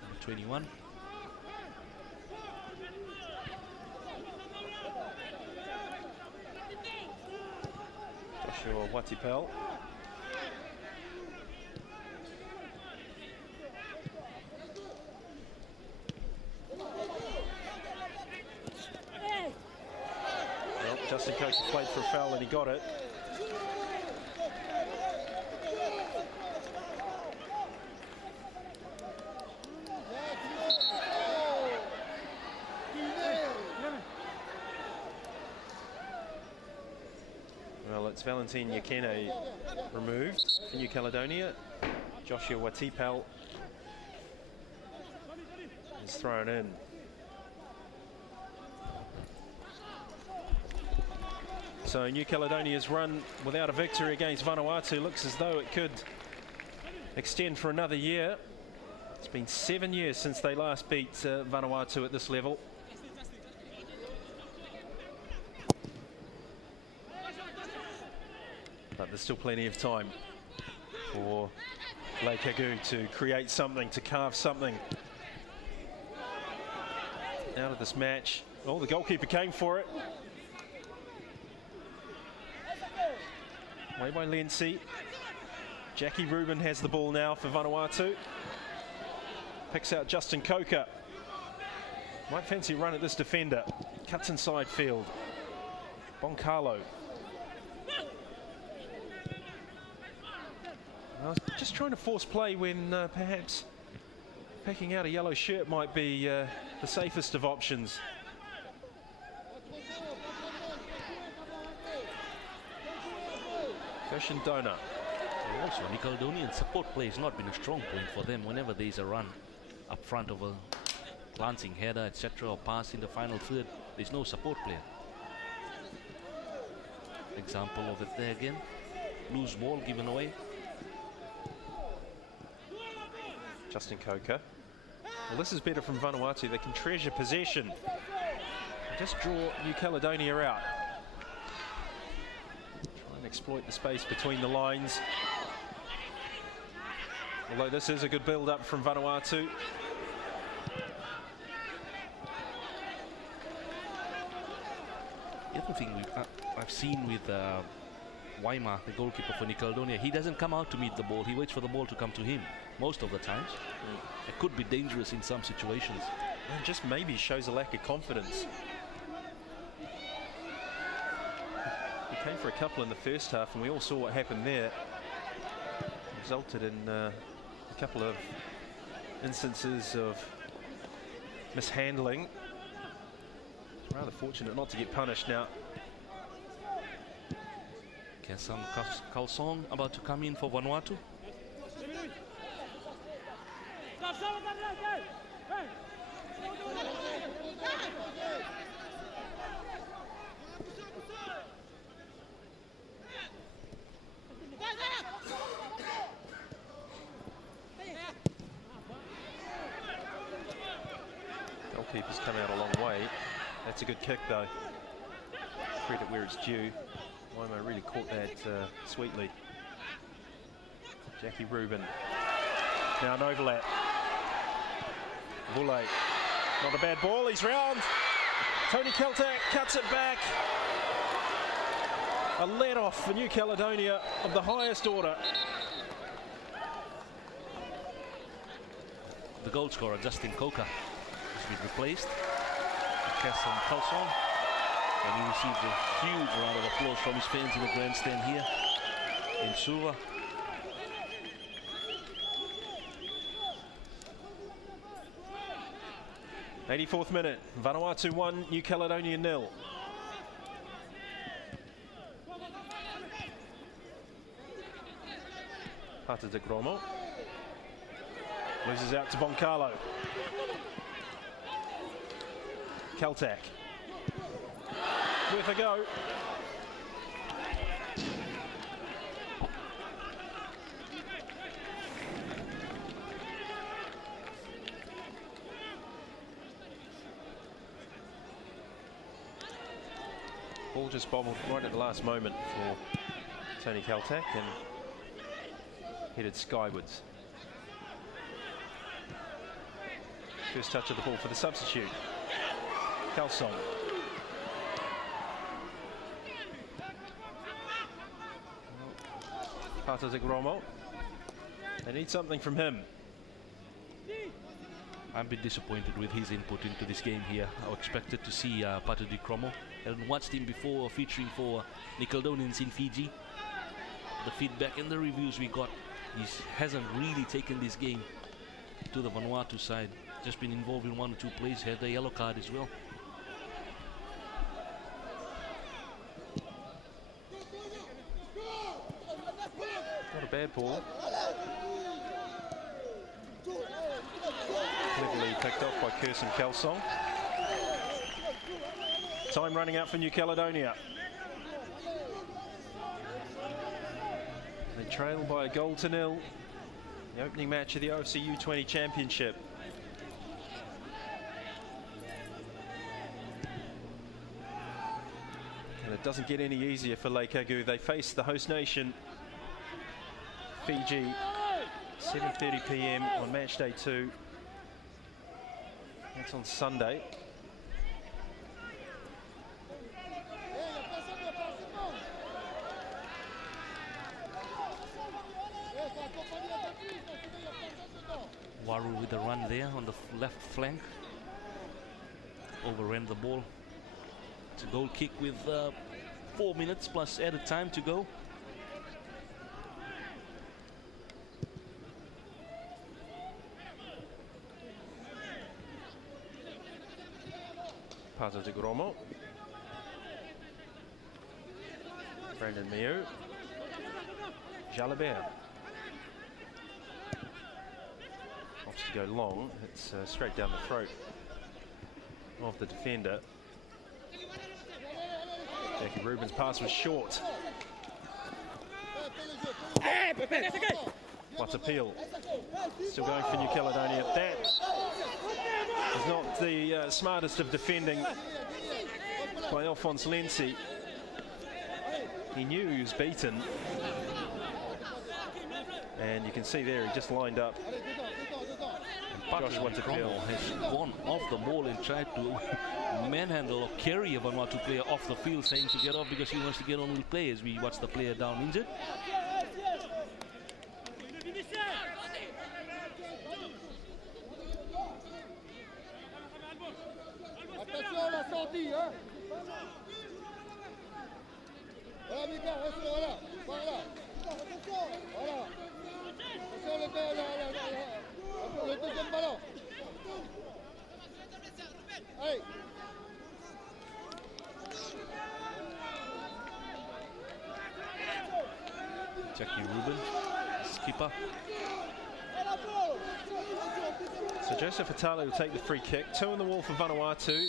Number 21. Joshua Watipel. Well, Justin Coates played for a foul and he got it. It's Valentin Yakene removed for New Caledonia. Joshua Watipel is thrown in. So New Caledonia's run without a victory against Vanuatu looks as though it could extend for another year. It's been 7 years since they last beat Vanuatu at this level. But there's still plenty of time for Lake Hagu to create something, to carve something out of this match. Oh, the goalkeeper came for it. Way by Lenzi. Jackie Rubin has the ball now for Vanuatu. Picks out Justin Coker. Might fancy a run at this defender. Cuts inside field. Boncalo. I was just trying to force play when perhaps picking out a yellow shirt might be the safest of options. Christian Donor. Also, Caledonian support play has not been a strong point for them whenever there is a run up front of a glancing header, etc., or pass in the final third. There's no support player. Example of it there again. Loose ball given away. Justin Coker. Well, this is better from Vanuatu. They can treasure possession. Just draw New Caledonia out. Try and exploit the space between the lines. Although this is a good build-up from Vanuatu. The other thing I've seen with Weimar, the goalkeeper for New Caledonia, he doesn't come out to meet the ball. He waits for the ball to come to him most of the times. It could be dangerous in some situations. And just maybe shows a lack of confidence. He came for a couple in the first half, and we all saw what happened there. Resulted in a couple of instances of mishandling. Rather fortunate not to get punished now. Kesam Kalsong about to come in for Vanuatu. Goalkeeper's come out a long way. That's a good kick though. Credit where it's due. Waimo really caught that sweetly. Jackie Rubin. Now an overlap. Bulle. Not a bad ball, he's round. Tony Keltak cuts it back. A let off for New Caledonia of the highest order. The goal scorer, Justin Coker, has been replaced. Kesam Kalsong. And he received a huge round of applause from his fans in the grandstand here in Suva. '84th minute, Vanuatu 1, New Caledonia 0. Pata de Gromo. Loses out to Boncalo. Keltak. Worth a go. Ball just bobbled right at the last moment for Tony Keltak and headed skywards. First touch of the ball for the substitute. Kalsong. Pata de Gromo. They need something from him. I'm a bit disappointed with his input into this game here. I expected to see Pata de Gromo. I hadn't watched him before featuring for Caledonians in Fiji. The feedback and the reviews we got, he hasn't really taken this game to the Vanuatu side. Just been involved in 1 or 2 plays, had a yellow card as well. Not a bad ball. Cleverly picked off by Kirsten Kalsong. Time running out for New Caledonia. They trail by a goal to 0. The opening match of the OFC U-20 Championship. And it doesn't get any easier for Lake Agu. They face the host nation, Fiji, 7:30 p.m. on match day 2. That's on Sunday. Waru with a run there on the left flank. Overran the ball. It's a goal kick with 4 minutes plus added time to go. Pata de Gromo. Brandon Miu. Jalabert. Opts to go long. It's straight down the throat of the defender. Jackie Rubin's pass was short. What appeal. Still going for New Caledonia. That is not the smartest of defending by Alphonse Lenzi. He knew he was beaten. And you can see there, he just lined up. Josh Watapil has gone off the ball and tried to manhandle or carry a Vanuatu player off the field, saying to get off because he wants to get on with play as we watch the player down injured. Jackie Rubin, skipper. So Joseph Atali will take the free kick. 2 on the wall for Vanuatu.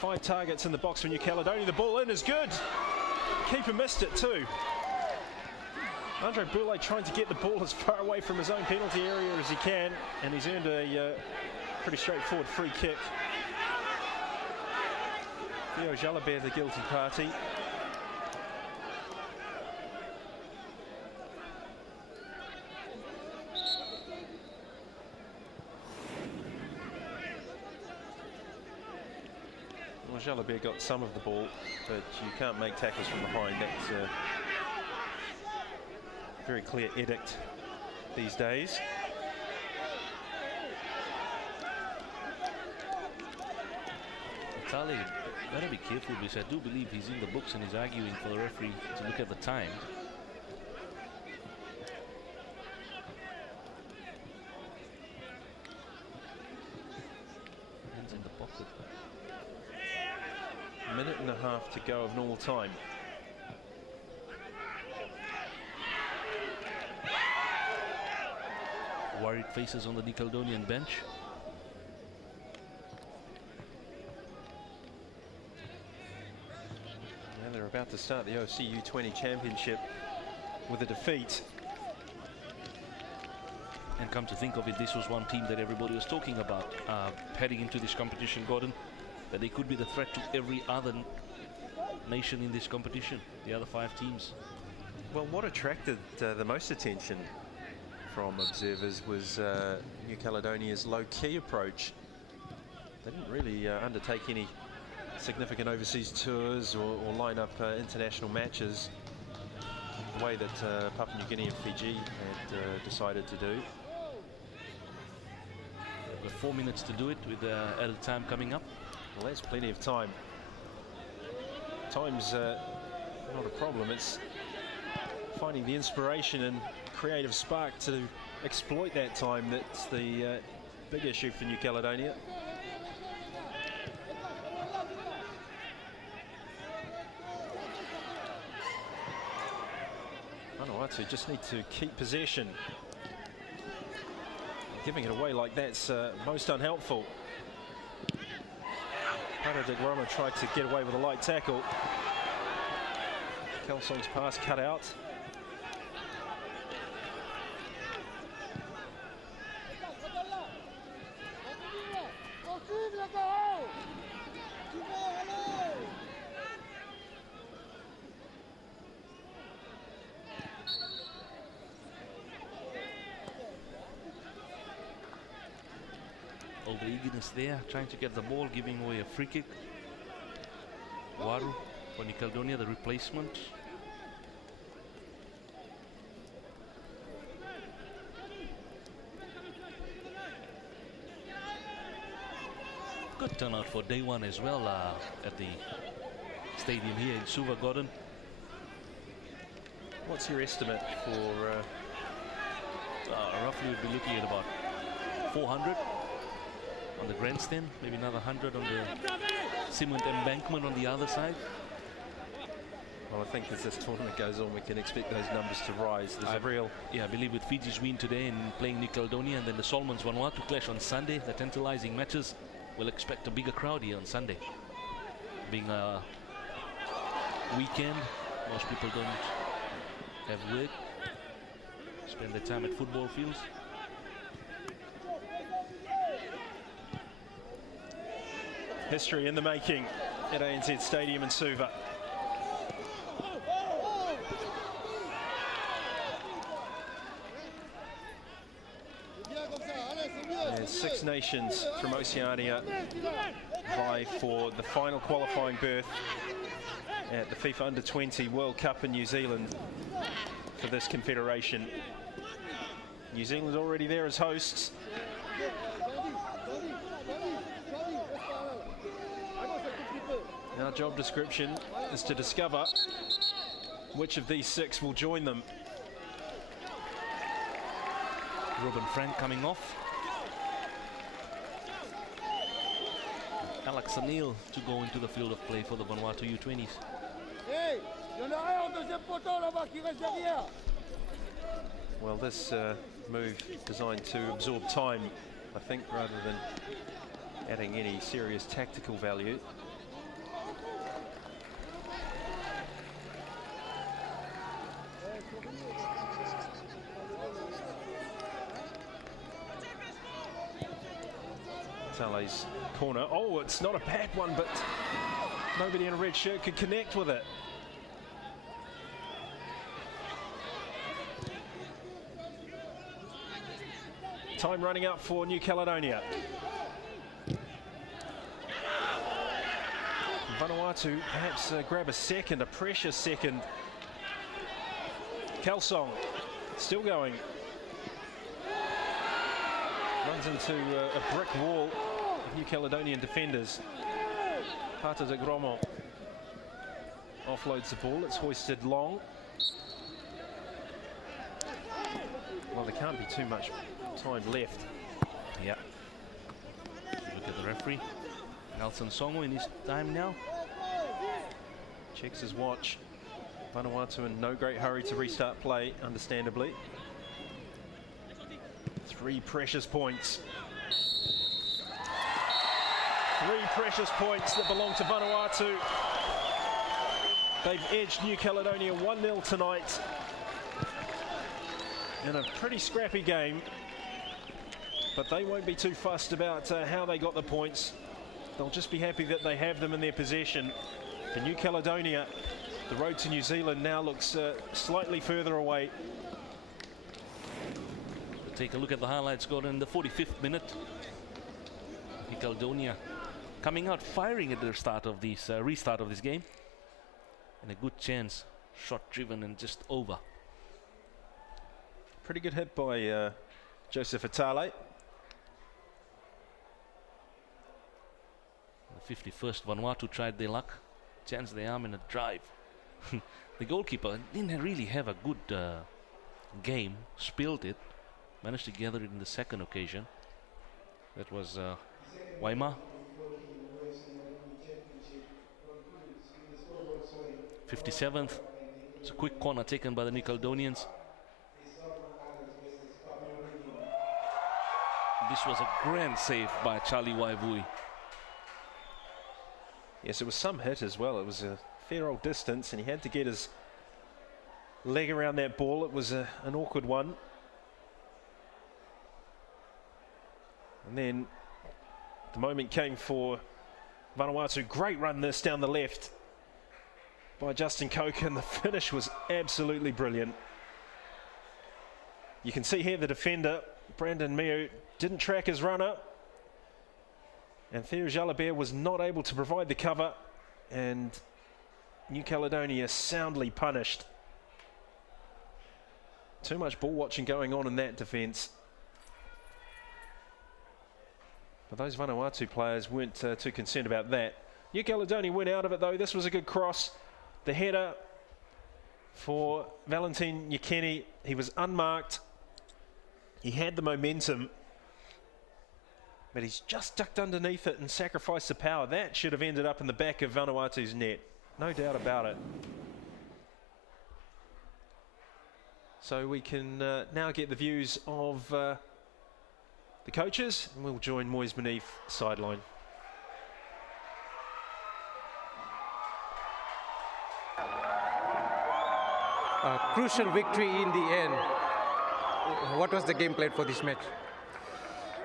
5 targets in the box for New Caledonia. The ball in is good. Keeper missed it too. Andre Boulay trying to get the ball as far away from his own penalty area as he can, and he's earned a pretty straightforward free kick. Theo Jalabert, the guilty party. Well, Jalabert got some of the ball, but you can't make tackles from behind. That's a very clear edict these days. Atali, better be careful because I do believe he's in the books and he's arguing for the referee to look at the time. Hands in the pocket. A minute and a half to go of normal time. Worried faces on the New Caledonian bench. Yeah, they're about to start the OFC U-20 Championship with a defeat. And come to think of it, this was one team that everybody was talking about heading into this competition, Gordon, that they could be the threat to every other nation in this competition, the other 5 teams. Well, what attracted the most attention from observers was New Caledonia's low-key approach. They didn't really undertake any significant overseas tours or line up international matches the way that Papua New Guinea and Fiji had decided to do. We've got 4 minutes to do it with added time coming up. Well, that's plenty of time. Time's not a problem. It's finding the inspiration and creative spark to exploit that time that's the big issue for New Caledonia. Vanuatu just need to keep possession. Giving it away like that's most unhelpful. Paradik Roma tried to get away with a light tackle. Kelsong's pass cut out. All the eagerness there, trying to get the ball, giving away a free kick. Waru for New Caledonia, the replacement. Good turnout for day one as well at the stadium here in Suva, Gordon. What's your estimate for? Roughly we'll be looking at about 400 on the grandstand, maybe another 100 on the cement embankment on the other side. Well, I think as this tournament goes on, we can expect those numbers to rise. There's a real... Yeah, I believe with Fiji's win today and playing New Caledonia and then the Solomons Vanuatu clash on Sunday, the tantalizing matches, we'll expect a bigger crowd here on Sunday. Being a weekend, most people don't have work, spend their time at football fields. History in the making at ANZ Stadium in Suva. There's 6 nations from Oceania vie for the final qualifying berth at the FIFA Under-20 World Cup in New Zealand for this confederation. New Zealand already there as hosts. Our job description is to discover which of these 6 will join them. Ruben Frank coming off. Alex Anil to go into the field of play for the Vanuatu U-20s. Well, this move designed to absorb time, I think, rather than adding any serious tactical value. Tale's corner. Oh, it's not a bad one, but nobody in a red shirt could connect with it. Time running up for New Caledonia. Vanuatu perhaps grab a second, a precious second. Kalsong still going. Runs into a brick wall of New Caledonian defenders. Pata de Gromo offloads the ball. It's hoisted long. Well, there can't be too much time left. Yeah. Look at the referee. Nelson Songo in his time now. Checks his watch. Vanuatu in no great hurry to restart play, understandably. 3 precious points. 3 precious points that belong to Vanuatu. They've edged New Caledonia 1-0 tonight in a pretty scrappy game, but they won't be too fussed about how they got the points. They'll just be happy that they have them in their possession. For New Caledonia, the road to New Zealand now looks slightly further away. Take a look at the highlights, Gordon. In the 45th minute, New Caledonia coming out firing at the start of this restart of this game, and a good chance, shot driven and just over. Pretty good hit by Joseph Atale. The 51st, Vanuatu tried their luck, chance their arm in a drive. The goalkeeper didn't really have a good game, spilled it. Managed to gather it in the second occasion. That was Waima. 57th. It's a quick corner taken by the New Caledonians. This was a grand save by Charlie Waivui. Yes, it was some hit as well. It was a fair old distance, and he had to get his leg around that ball. It was an awkward one. And then the moment came for Vanuatu. Great run this down the left by Justin Coker, and the finish was absolutely brilliant. You can see here the defender, Brandon Miu, didn't track his runner. And Theo Jalabert was not able to provide the cover, and New Caledonia soundly punished. Too much ball watching going on in that defence. But those Vanuatu players weren't too concerned about that. New Caledonia went out of it though. This was a good cross. The header for Valentin Yekeni. He was unmarked. He had the momentum, but he's just ducked underneath it and sacrificed the power. That should have ended up in the back of Vanuatu's net. No doubt about it. So we can now get the views of the coaches, and we'll join Moyes Manif sideline. A crucial victory in the end. What was the game plan for this match?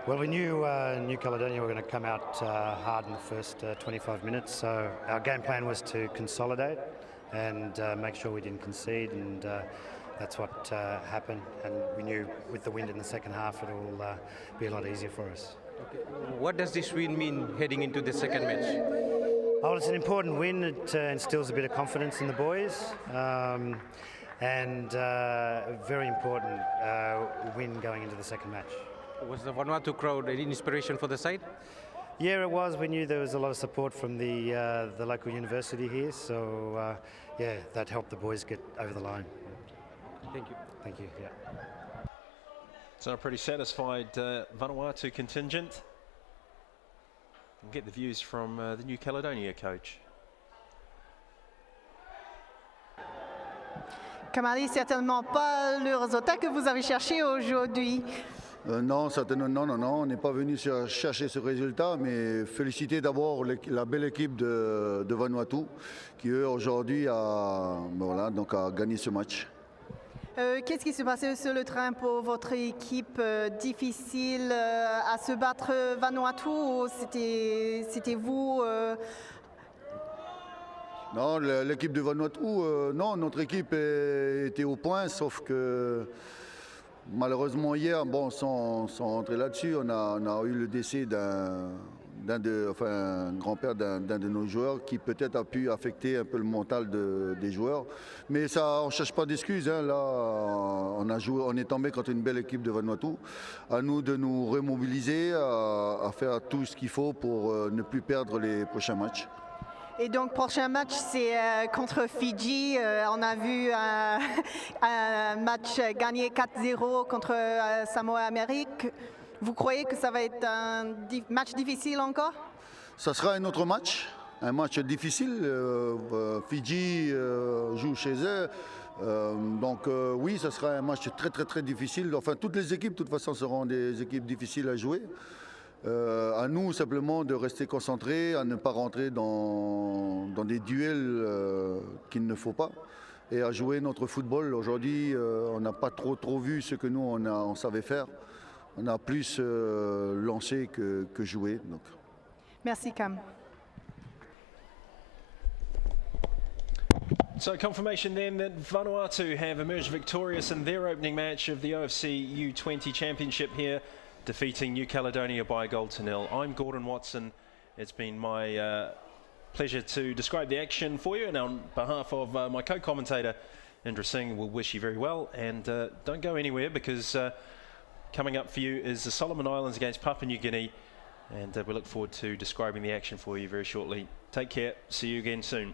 Well, we knew New Caledonia were going to come out hard in the first 25 minutes, so our game plan was to consolidate and make sure we didn't concede, and that's what happened. And we knew with the wind in the second half it'll be a lot easier for us. Okay. What does this win mean heading into the second match? Oh, it's an important win. It instills a bit of confidence in the boys. And a very important win going into the second match. Was the Vanuatu crowd an inspiration for the side? Yeah, it was. We knew there was a lot of support from the local university here, so yeah, that helped the boys get over the line. Thank you. Thank you. Yeah. So a pretty satisfied Vanuatu contingent. We'll get the views from the New Caledonia coach. Kamali, certainement pas le résultat que vous avez cherché aujourd'hui. Non, certainement, non, on n'est pas venu chercher ce résultat, mais féliciter d'abord la belle équipe de Vanuatu qui eux aujourd'hui a gagné ce match. Qu'est-ce qui s'est passé sur le terrain pour votre équipe? Difficile à se battre Vanuatu ou c'était vous? Non, l'équipe de Vanuatu, non, notre équipe était au point, sauf que malheureusement hier, bon, sans rentrer là-dessus, on a eu le décès un grand-père d'un de nos joueurs qui peut-être a pu affecter un peu le mental des joueurs. Mais ça, on ne cherche pas d'excuses. Hein. Là, on est tombé contre une belle équipe de Vanuatu. À nous de nous remobiliser, à faire tout ce qu'il faut pour ne plus perdre les prochains matchs. Et donc, prochain match, c'est contre Fidji. On a vu un match gagné 4-0 contre Samoa Amérique. Vous croyez que ça va être un match difficile encore? Ça sera un autre match difficile. Fidji joue chez eux. Donc oui, ça sera un match très difficile. Enfin, toutes les équipes, de toute façon, seront des équipes difficiles à jouer. À nous simplement de rester concentrés, à ne pas rentrer dans des duels qu'il ne faut pas et à jouer notre football. Aujourd'hui, on n'a pas trop vu ce que nous on savait faire. On a plus lancé que joué. Donc. Merci Cam. So confirmation then that Vanuatu have emerged victorious in their opening match of the OFC U-20 Championship here, defeating New Caledonia by a goal to nil. I'm Gordon Watson. It's been my pleasure to describe the action for you, and on behalf of my co-commentator Indra Singh, we'll wish you very well, and don't go anywhere because coming up for you is the Solomon Islands against Papua New Guinea, and we look forward to describing the action for you very shortly. Take care, see you again soon.